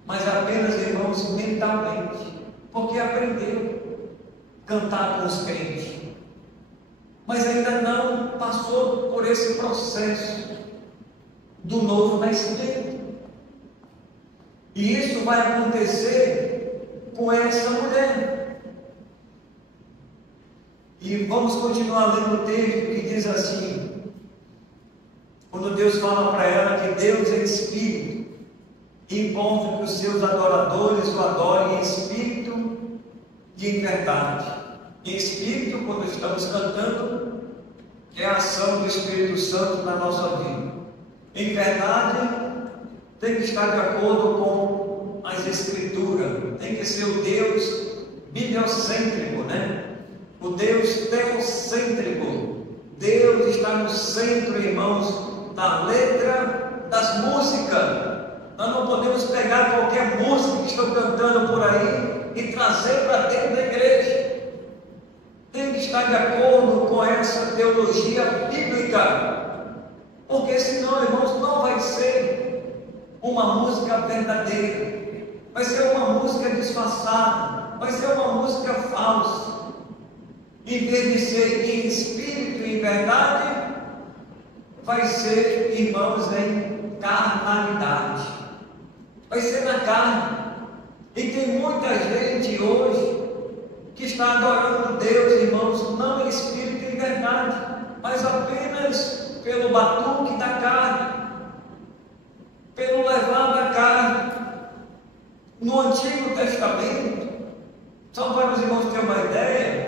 mas apenas, irmãos, mentalmente, porque aprendeu a cantar com os crentes, mas ainda não passou por esse processo do novo nascimento. E isso vai acontecer com essa mulher. E vamos continuar lendo o texto que diz assim, quando Deus fala para ela que Deus é Espírito, e encontra que os seus adoradores o adorem em espírito e em verdade. Em espírito, quando estamos cantando, é a ação do Espírito Santo na nossa vida. Em verdade, tem que estar de acordo com as Escrituras, tem que ser o Deus bibliocêntrico, né? O Deus teocêntrico. Deus está no centro, irmãos, da letra das músicas. Nós não podemos pegar qualquer música que estão cantando por aí e trazer para dentro da igreja. Tem que estar de acordo com essa teologia bíblica, porque senão, irmãos, não vai ser uma música verdadeira, vai ser uma música disfarçada, vai ser uma música falsa. Em vez de ser em espírito e em verdade, vai ser, irmãos, em carnalidade, vai ser na carne. E tem muita gente hoje que está adorando Deus, irmãos, não em espírito e em verdade, mas apenas pelo batuque da carne, pelo levar da carne. No Antigo Testamento, só para os irmãos terem uma ideia,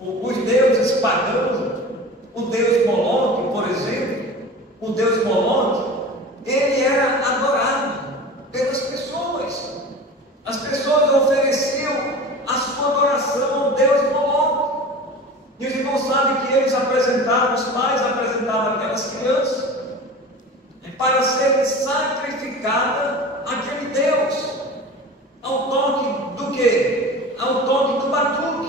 os deuses pagãos, o Deus Moloque, por exemplo, o Deus Moloque, ele era adorado pelas pessoas. As pessoas ofereciam a sua adoração ao Deus Moloque. E os irmãos sabem que eles apresentavam, os pais apresentavam aquelas crianças para ser sacrificada àquele Deus, ao toque do quê? Ao toque do batuque.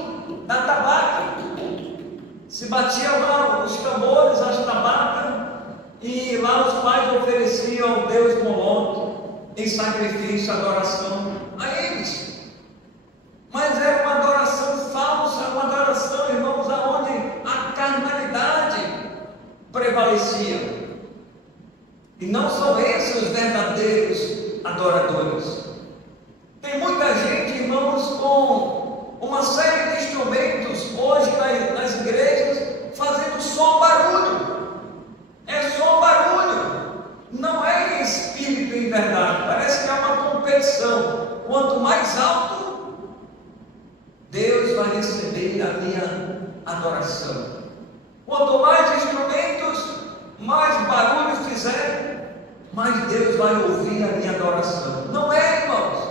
da tabaca. Se batia lá os tambores, as tabacas, e lá os pais ofereciam ao Deus Moloque em sacrifício, adoração a eles. Mas era uma adoração falsa, uma adoração, irmãos, aonde a carnalidade prevalecia. E não são esses os verdadeiros adoradores. Tem muita gente, irmãos, com uma série de instrumentos hoje nas igrejas, fazendo só barulho. É só barulho. Não é em espírito e em verdade. Parece que é uma competição. Quanto mais alto, Deus vai receber a minha adoração. Quanto mais instrumentos, mais barulho fizer, mais Deus vai ouvir a minha adoração. Não é, irmãos.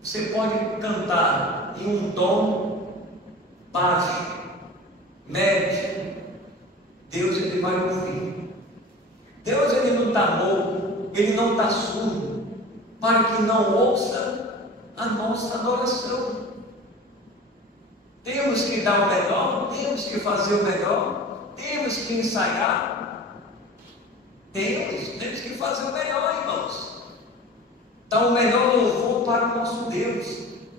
Você pode cantar em um tom baixo, médio. Deus, ele vai ouvir. Deus, ele não está louco, ele não está surdo, para que não ouça a nossa adoração. Temos que dar o melhor, temos que fazer o melhor, temos que ensaiar, temos que fazer o melhor, irmãos. Dar o melhor louvor para o nosso Deus,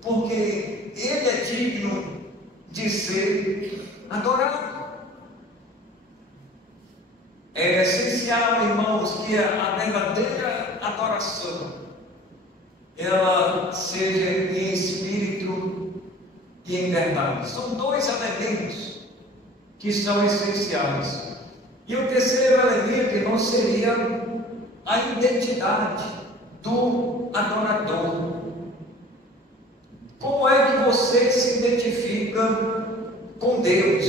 porque Ele é digno de ser adorado. É essencial, irmãos, que a verdadeira adoração ela seja em espírito e em verdade. São dois elementos que são essenciais. E o terceiro elemento, irmão, seria a identidade do adorador. Como é que você se identifica com Deus?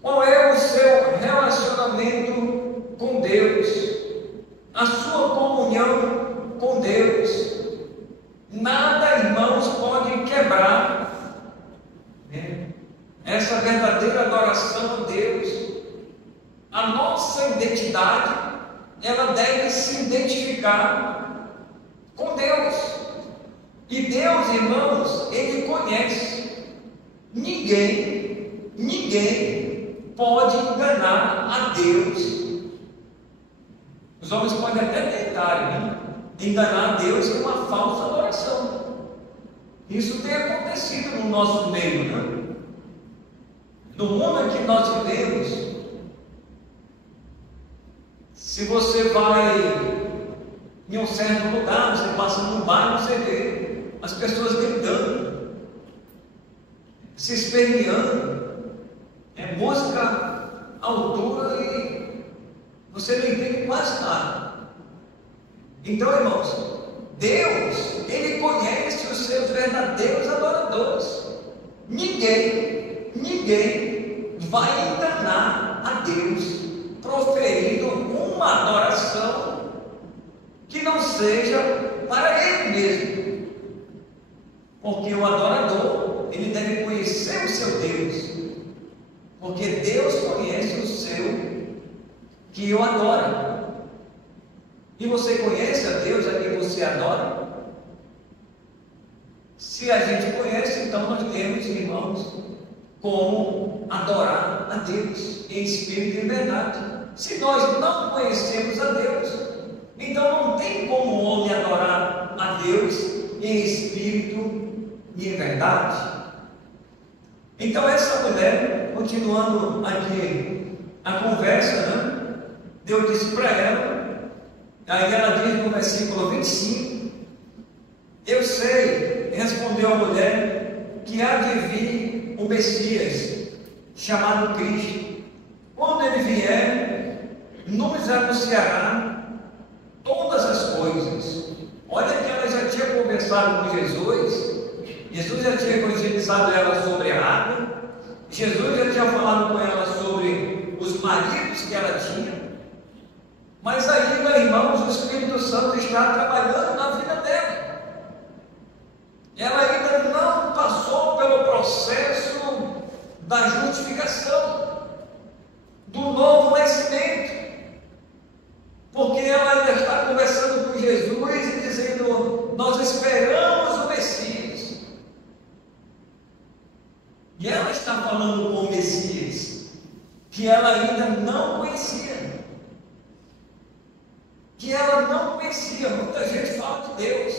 Qual é o seu relacionamento com Deus? A sua comunhão com Deus? Nada, irmãos, pode quebrar, né, essa verdadeira adoração a Deus. A nossa identidade, ela deve se identificar com Deus. E Deus, irmãos, Ele conhece. Ninguém pode enganar a Deus. Os homens podem até tentar, né, enganar a Deus com uma falsa adoração. Isso tem acontecido no nosso meio, né? No mundo em que nós vivemos, se você vai em um certo lugar, você passa num bairro, você vê as pessoas gritando, se esperneando, música à altura e você não entende quase nada. Então, irmãos, Deus, Ele conhece os seus verdadeiros adoradores. Ninguém vai enganar a Deus proferindo uma adoração que não seja para Ele mesmo. Porque o adorador, ele deve conhecer o seu Deus. Porque Deus conhece o seu que o adora. E você conhece a Deus a quem você adora? Se a gente conhece, então nós temos, irmãos, como adorar a Deus em espírito e em verdade. Se nós não conhecemos a Deus, então não tem como o homem adorar a Deus em espírito e em verdade. Então essa mulher, continuando aqui a conversa, né? Deus disse para ela, aí ela diz no versículo 25, eu sei, respondeu a mulher, que há de vir o Messias, chamado Cristo. Quando ele vier, nos anunciará todas as coisas. Olha que ela já tinha conversado com Jesus, Jesus já tinha evangelizado ela sobre a água, Jesus já tinha falado com ela sobre os maridos que ela tinha, mas ainda, irmãos, o Espírito Santo está trabalhando na vida dela. Ela ainda não passou pelo processo da justificação, do novo nascimento, porque ela ainda está conversando com Jesus e dizendo, nós esperamos o Messias. está falando com o Messias, que ela ainda não conhecia. Muita gente fala de Deus,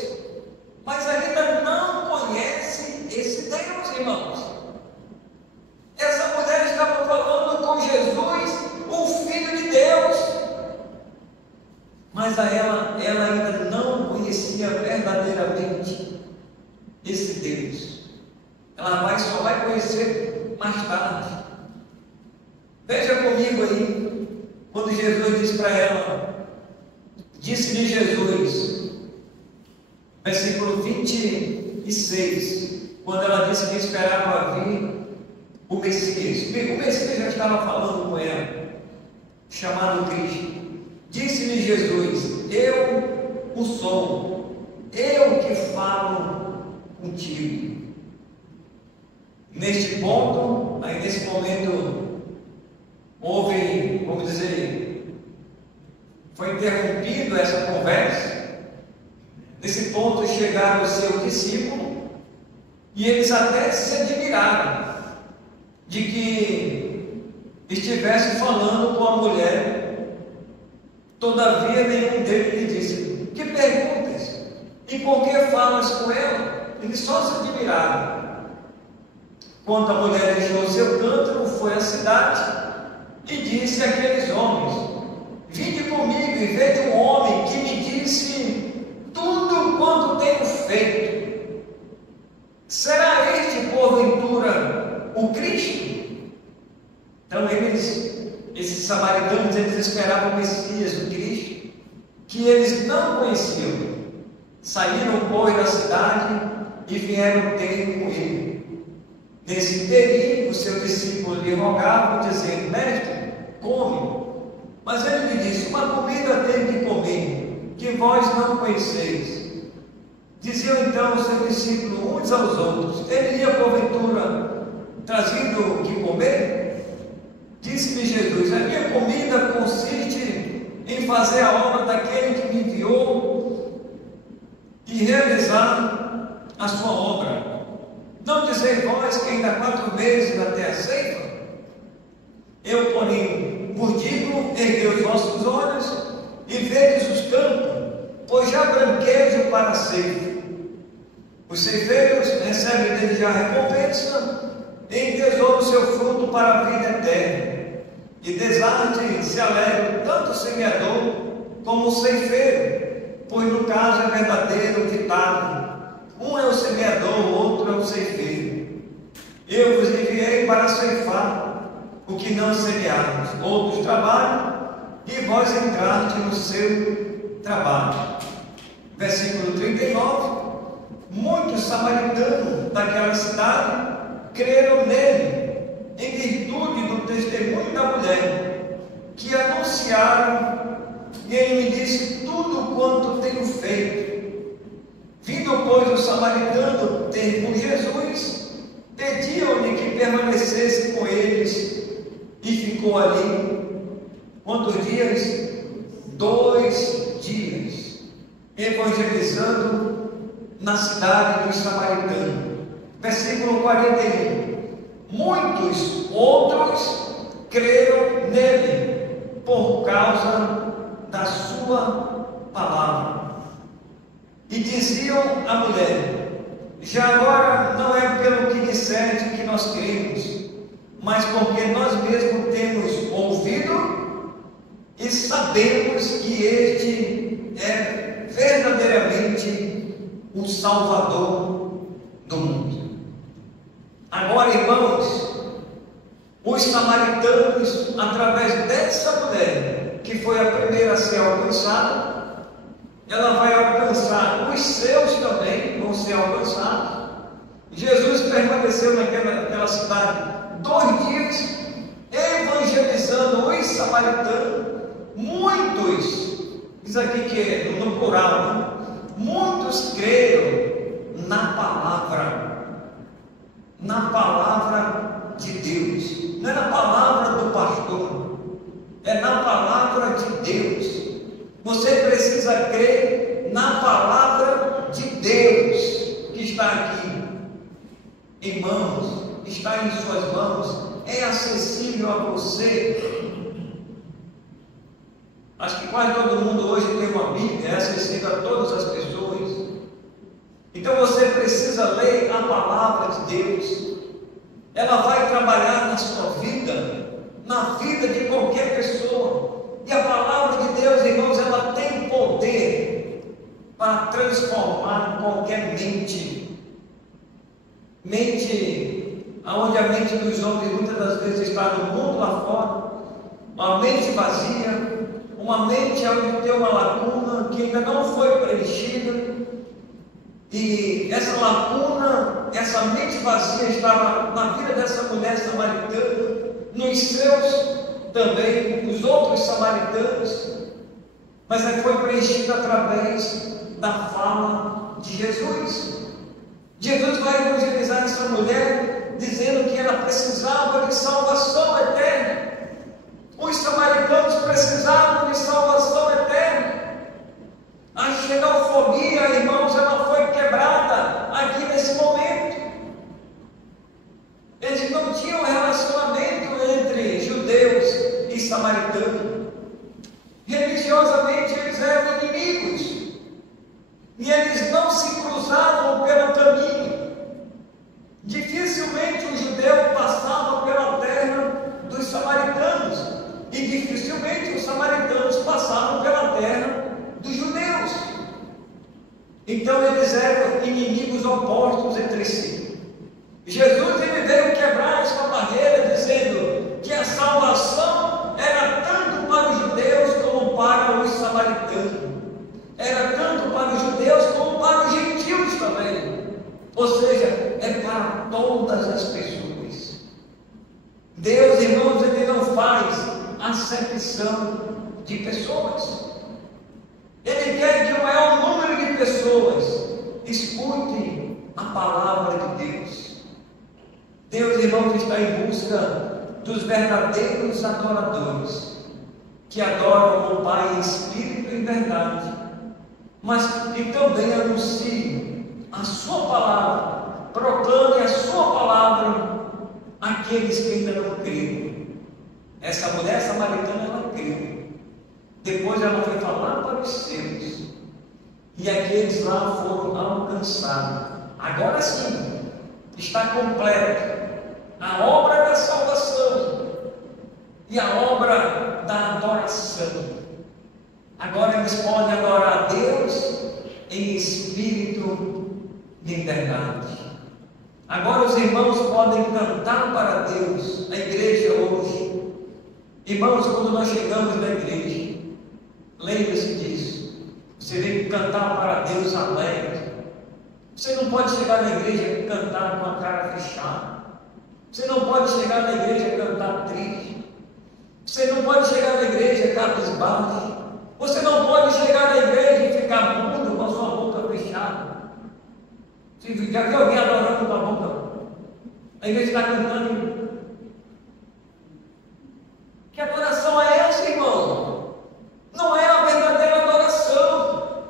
mas ainda não conhece esse Deus, irmãos. Essa mulher estava falando com Jesus, o Filho de Deus, mas ela ainda não conhecia verdadeiramente esse Deus. Ela só vai conhecer mais tarde. Veja comigo aí, quando Jesus diz para ela, disse-lhe Jesus, versículo 26, quando ela disse que esperava vir o Messias. O Messias já estava falando com ela, chamado Cristo. Disse-lhe Jesus, eu o sou, eu que falo contigo. Neste ponto, aí nesse momento, houve, vamos dizer, foi interrompido essa conversa. Nesse ponto chegaram os seus discípulos e eles até se admiraram de que estivesse falando com a mulher. Todavia nenhum deles lhe disse, que perguntas? E por que falas com ela? Eles só se admiraram. Quando a mulher deixou o seu cântaro, foi à cidade e disse àqueles homens, vinde comigo e veja um homem que me disse tudo quanto tenho feito. Será este, porventura, o Cristo? Então esses samaritanos, eles esperavam o Messias, o Cristo, que eles não conheciam. Saíram, pois, da cidade e vieram ter com ele. Nesse período, o seu discípulo lhe rogava, dizendo, mestre, come. Mas ele lhe disse, uma comida tem que comer, que vós não conheceis. Diziam então os seus discípulos uns aos outros, ele ia porventura trazido o que comer? Disse-lhe Jesus, a minha comida consiste em fazer a obra daquele que me enviou e realizar a sua obra. Não dizeis vós que ainda 4 meses até a ceifa? Eu, porém, vos digo, erguei os vossos olhos e vedes os campos, pois já branquejam para a ceifa. Os ceifeiros recebem desde já a recompensa, em tesouro o seu fruto para a vida eterna. E desarte se alegra tanto o semeador como o ceifeiro, pois no caso é verdadeiro o ditado, um é o semeador, o outro é o ceifeiro. Eu vos enviei para ceifar o que não semeados, outros trabalham, e vós entraste no seu trabalho. Versículo 39, muitos samaritanos daquela cidade creram nele, em virtude do testemunho da mulher, que anunciaram, e ele me disse tudo quanto tenho feito. Vindo, pois, o samaritano ter com Jesus, pediam-lhe que permanecesse com eles, e ficou ali. Quantos dias? 2 dias, evangelizando na cidade dos samaritanos. Versículo 41. Muitos outros creram nele por causa da sua palavra. E diziam à mulher, já agora não é pelo que disseste que nós cremos, mas porque nós mesmos temos ouvido e sabemos que este é verdadeiramente o Salvador do mundo. Agora, irmãos, os samaritanos, através dessa mulher, que foi a primeira a ser alcançada, ela vai alcançar os seus também, vão ser alcançados. Jesus permaneceu naquela cidade 2 dias, evangelizando os samaritanos. Muitos, diz aqui que é no plural, né? Muitos creram na palavra de Deus. Não é na palavra do pastor, é na palavra de Deus. Você precisa crer na palavra de Deus que está aqui. Irmãos, está em suas mãos, é acessível a você. Acho que quase todo mundo hoje tem uma Bíblia, é acessível a todas as pessoas. Então você precisa ler a palavra de Deus. Ela vai trabalhar na sua vida, na vida de qualquer pessoa. E a palavra de Deus, irmãos, ela tem poder para transformar qualquer mente. Mente, onde a mente dos homens muitas das vezes está no mundo lá fora, uma mente vazia, uma mente onde tem uma lacuna que ainda não foi preenchida. E essa lacuna, essa mente vazia estava na vida dessa mulher samaritana, nos seus também, os outros samaritanos, mas foi preenchida através da fala de Jesus. Jesus vai evangelizar essa mulher, dizendo que ela precisava de salvação eterna. Os samaritanos precisavam de salvação eterna. A xenofobia, irmãos, ela foi quebrada aqui nesse momento. Eles não tinham relacionamento entre judeus e samaritanos. Religiosamente eles eram inimigos. E eles não se cruzavam pelo caminho. Dificilmente o judeu passava pela terra dos samaritanos. E dificilmente os samaritanos passavam pela terra dos judeus. Então eles eram inimigos opostos entre si. Jesus ele veio quebrar essa barreira, dizendo que a salvação era tanto para os judeus como para os samaritanos. Era tanto para os judeus como para os gentios também. Ou seja, é para todas as pessoas. Deus, irmãos, ele não faz acepção de pessoas. Ele quer que o maior número de pessoas escute a palavra de Deus. Deus, irmãos, está em busca dos verdadeiros adoradores, que adoram o Pai em espírito e em verdade, mas que também anunciem a sua palavra, proclamem a sua palavra àqueles que ainda não creram. Essa mulher samaritana, ela creu. Depois ela foi falar para os seus, e aqueles lá foram alcançados. Agora sim, está completa a obra da salvação e a obra da adoração. Agora eles podem adorar a Deus em espírito e em verdade. Agora os irmãos podem cantar para Deus na igreja hoje. Irmãos, quando nós chegamos na igreja, lembre-se disso. Você vem cantar para Deus alegre. Você não pode chegar na igreja e cantar com a cara fechada. Você não pode chegar na igreja e cantar triste. Você não pode chegar na igreja e cabisbaixo. Você não pode chegar na igreja e ficar mudo com a sua boca fechada. Você já viu alguém adorando com a boca? A igreja está cantando. Que adoração é essa, irmão? Não é a verdadeira adoração.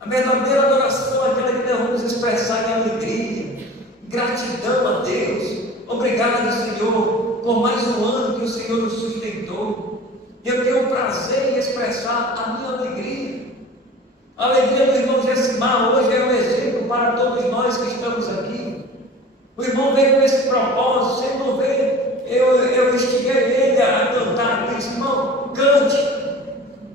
A verdadeira adoração é aquela que devemos expressar em alegria, gratidão a Deus. Obrigado, Senhor, por mais um ano que o Senhor nos sustentou. Eu tenho o prazer em expressar a minha alegria. A alegria do irmão Gessimar hoje é um exemplo para todos nós que estamos aqui. O irmão veio com esse propósito, você não veio. Eu instiguei ele a cantar, ele disse, irmão, cante.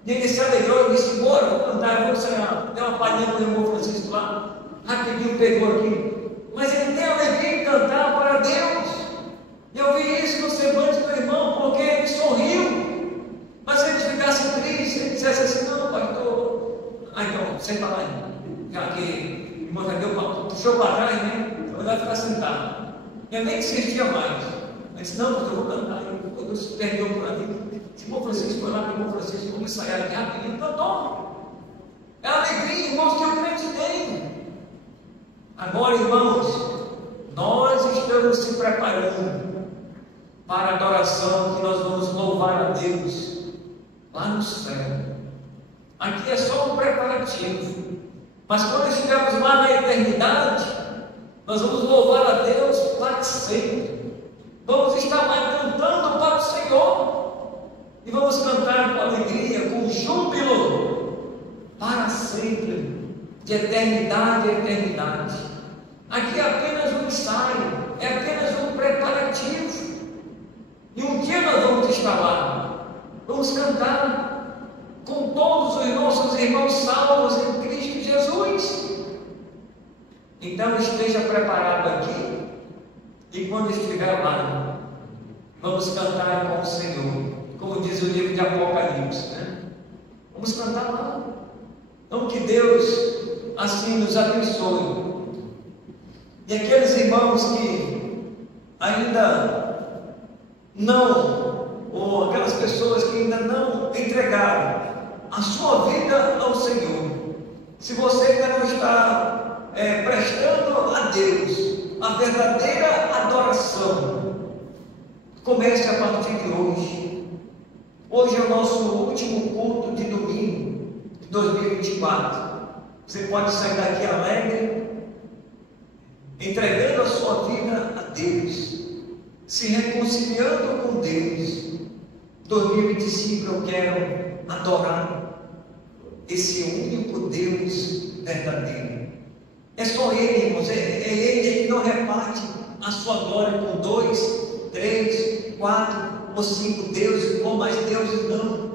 E ele se alegrou e disse, bora, vou cantar, eu vou ensaiar. Deu uma palhinha do irmão Francisco lá, rapidinho pegou aqui. Mas ele tem alegria em cantar para Deus. Eu vi isso no semblante do irmão, porque ele sorriu. Mas se ele ficasse triste, se ele dissesse assim, não, pastor, então, senta lá, já que o irmão já deu uma, puxou para trás, né? Eu vou ficar sentado. Eu nem insistia mais. Mas disse, não, eu vou cantar. Deus se perdeu para mim. Se o irmão Francisco foi lá, o irmão Francisco, vamos ensaiar aqui rapidinho, cantou. É a alegria, irmãos, que o crente tem. Agora, irmãos, nós estamos se preparando para a adoração que nós vamos louvar a Deus lá no céu. Aqui é só um preparativo, mas quando estivermos lá na eternidade, nós vamos louvar a Deus para para sempre. Vamos estar lá cantando para o Senhor. E vamos cantar com alegria, com júbilo, para sempre, de eternidade a eternidade. Aqui é apenas um ensaio, é apenas um preparativo. E um dia nós vamos estar lá, vamos cantar com todos os nossos irmãos salvos em Cristo Jesus. Então esteja preparado aqui, e quando estiver lá, vamos cantar com o Senhor, como diz o livro de Apocalipse, né? Vamos cantar lá. Então que Deus assim nos abençoe. E aqueles irmãos que ainda não, ou aquelas pessoas que ainda não entregaram a sua vida ao Senhor, se você ainda não está prestando a Deus a verdadeira adoração, comece a partir de hoje. Hoje é o nosso último culto de domingo de 2024. Você pode sair daqui alegre, entregando a sua vida a Deus, se reconciliando com Deus. 2025 eu quero adorar esse único Deus verdadeiro. É só Ele, irmãos, é Ele que não reparte a sua glória com 2, 3, 4 ou 5 deuses, ou mais deuses, não.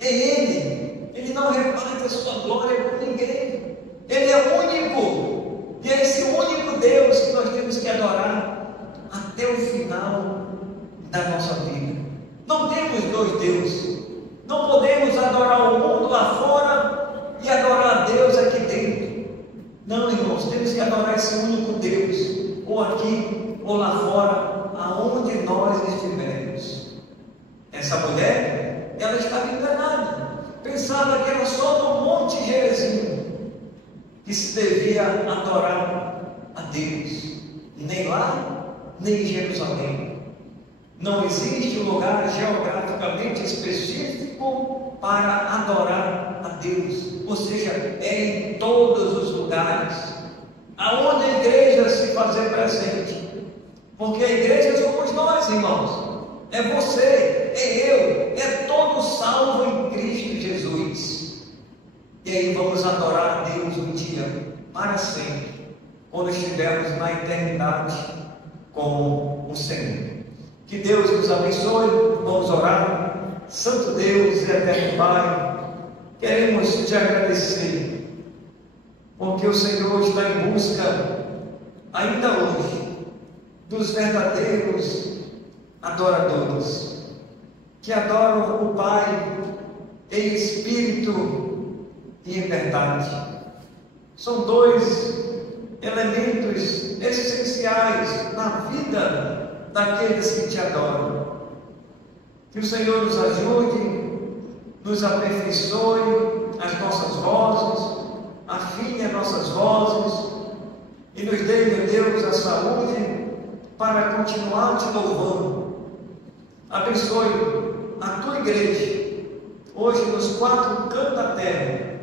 É Ele não reparte a sua glória com ninguém. Ele é único, e é esse único Deus que nós temos que adorar até o final da nossa vida. Não temos dois deuses, não podemos adorar o mundo lá fora e adorar a Deus aqui dentro. Não, irmãos, temos que adorar esse único Deus, ou aqui, ou lá fora, aonde nós estivermos. Essa mulher, ela estava enganada, pensava que era só no Monte Gerizim que se devia adorar a Deus, nem lá, nem em Jerusalém. Não existe um lugar geograficamente específico para adorar a Deus, ou seja, é em todos os lugares, aonde a igreja se fazer presente, porque a igreja somos nós, irmãos, é você, é eu, é todo salvo em Cristo Jesus. E aí vamos adorar a Deus um dia, para sempre, quando estivermos na eternidade com o Senhor. Que Deus nos abençoe. Vamos orar. Santo Deus e eterno Pai, queremos te agradecer, porque o Senhor está em busca, ainda hoje, dos verdadeiros adoradores, que adoram o Pai em espírito e em verdade. São dois elementos essenciais na vida daqueles que te adoram. Que o Senhor nos ajude, nos aperfeiçoe as nossas vozes, afine as nossas vozes e nos dê, meu Deus, a saúde para continuar te louvando. Abençoe a tua igreja, hoje nos 4 cantos da terra,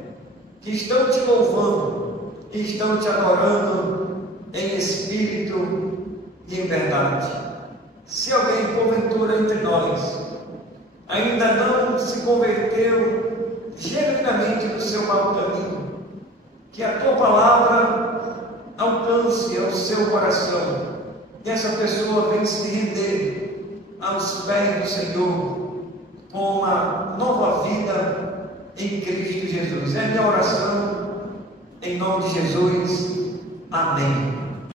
que estão te louvando e estão te adorando em espírito e em verdade. Se alguém, porventura, entre nós ainda não se converteu genuinamente do seu mau caminho, que a tua palavra alcance ao seu coração e essa pessoa venha se render aos pés do Senhor com uma nova vida em Cristo Jesus. É a minha oração, em nome de Jesus. Amém.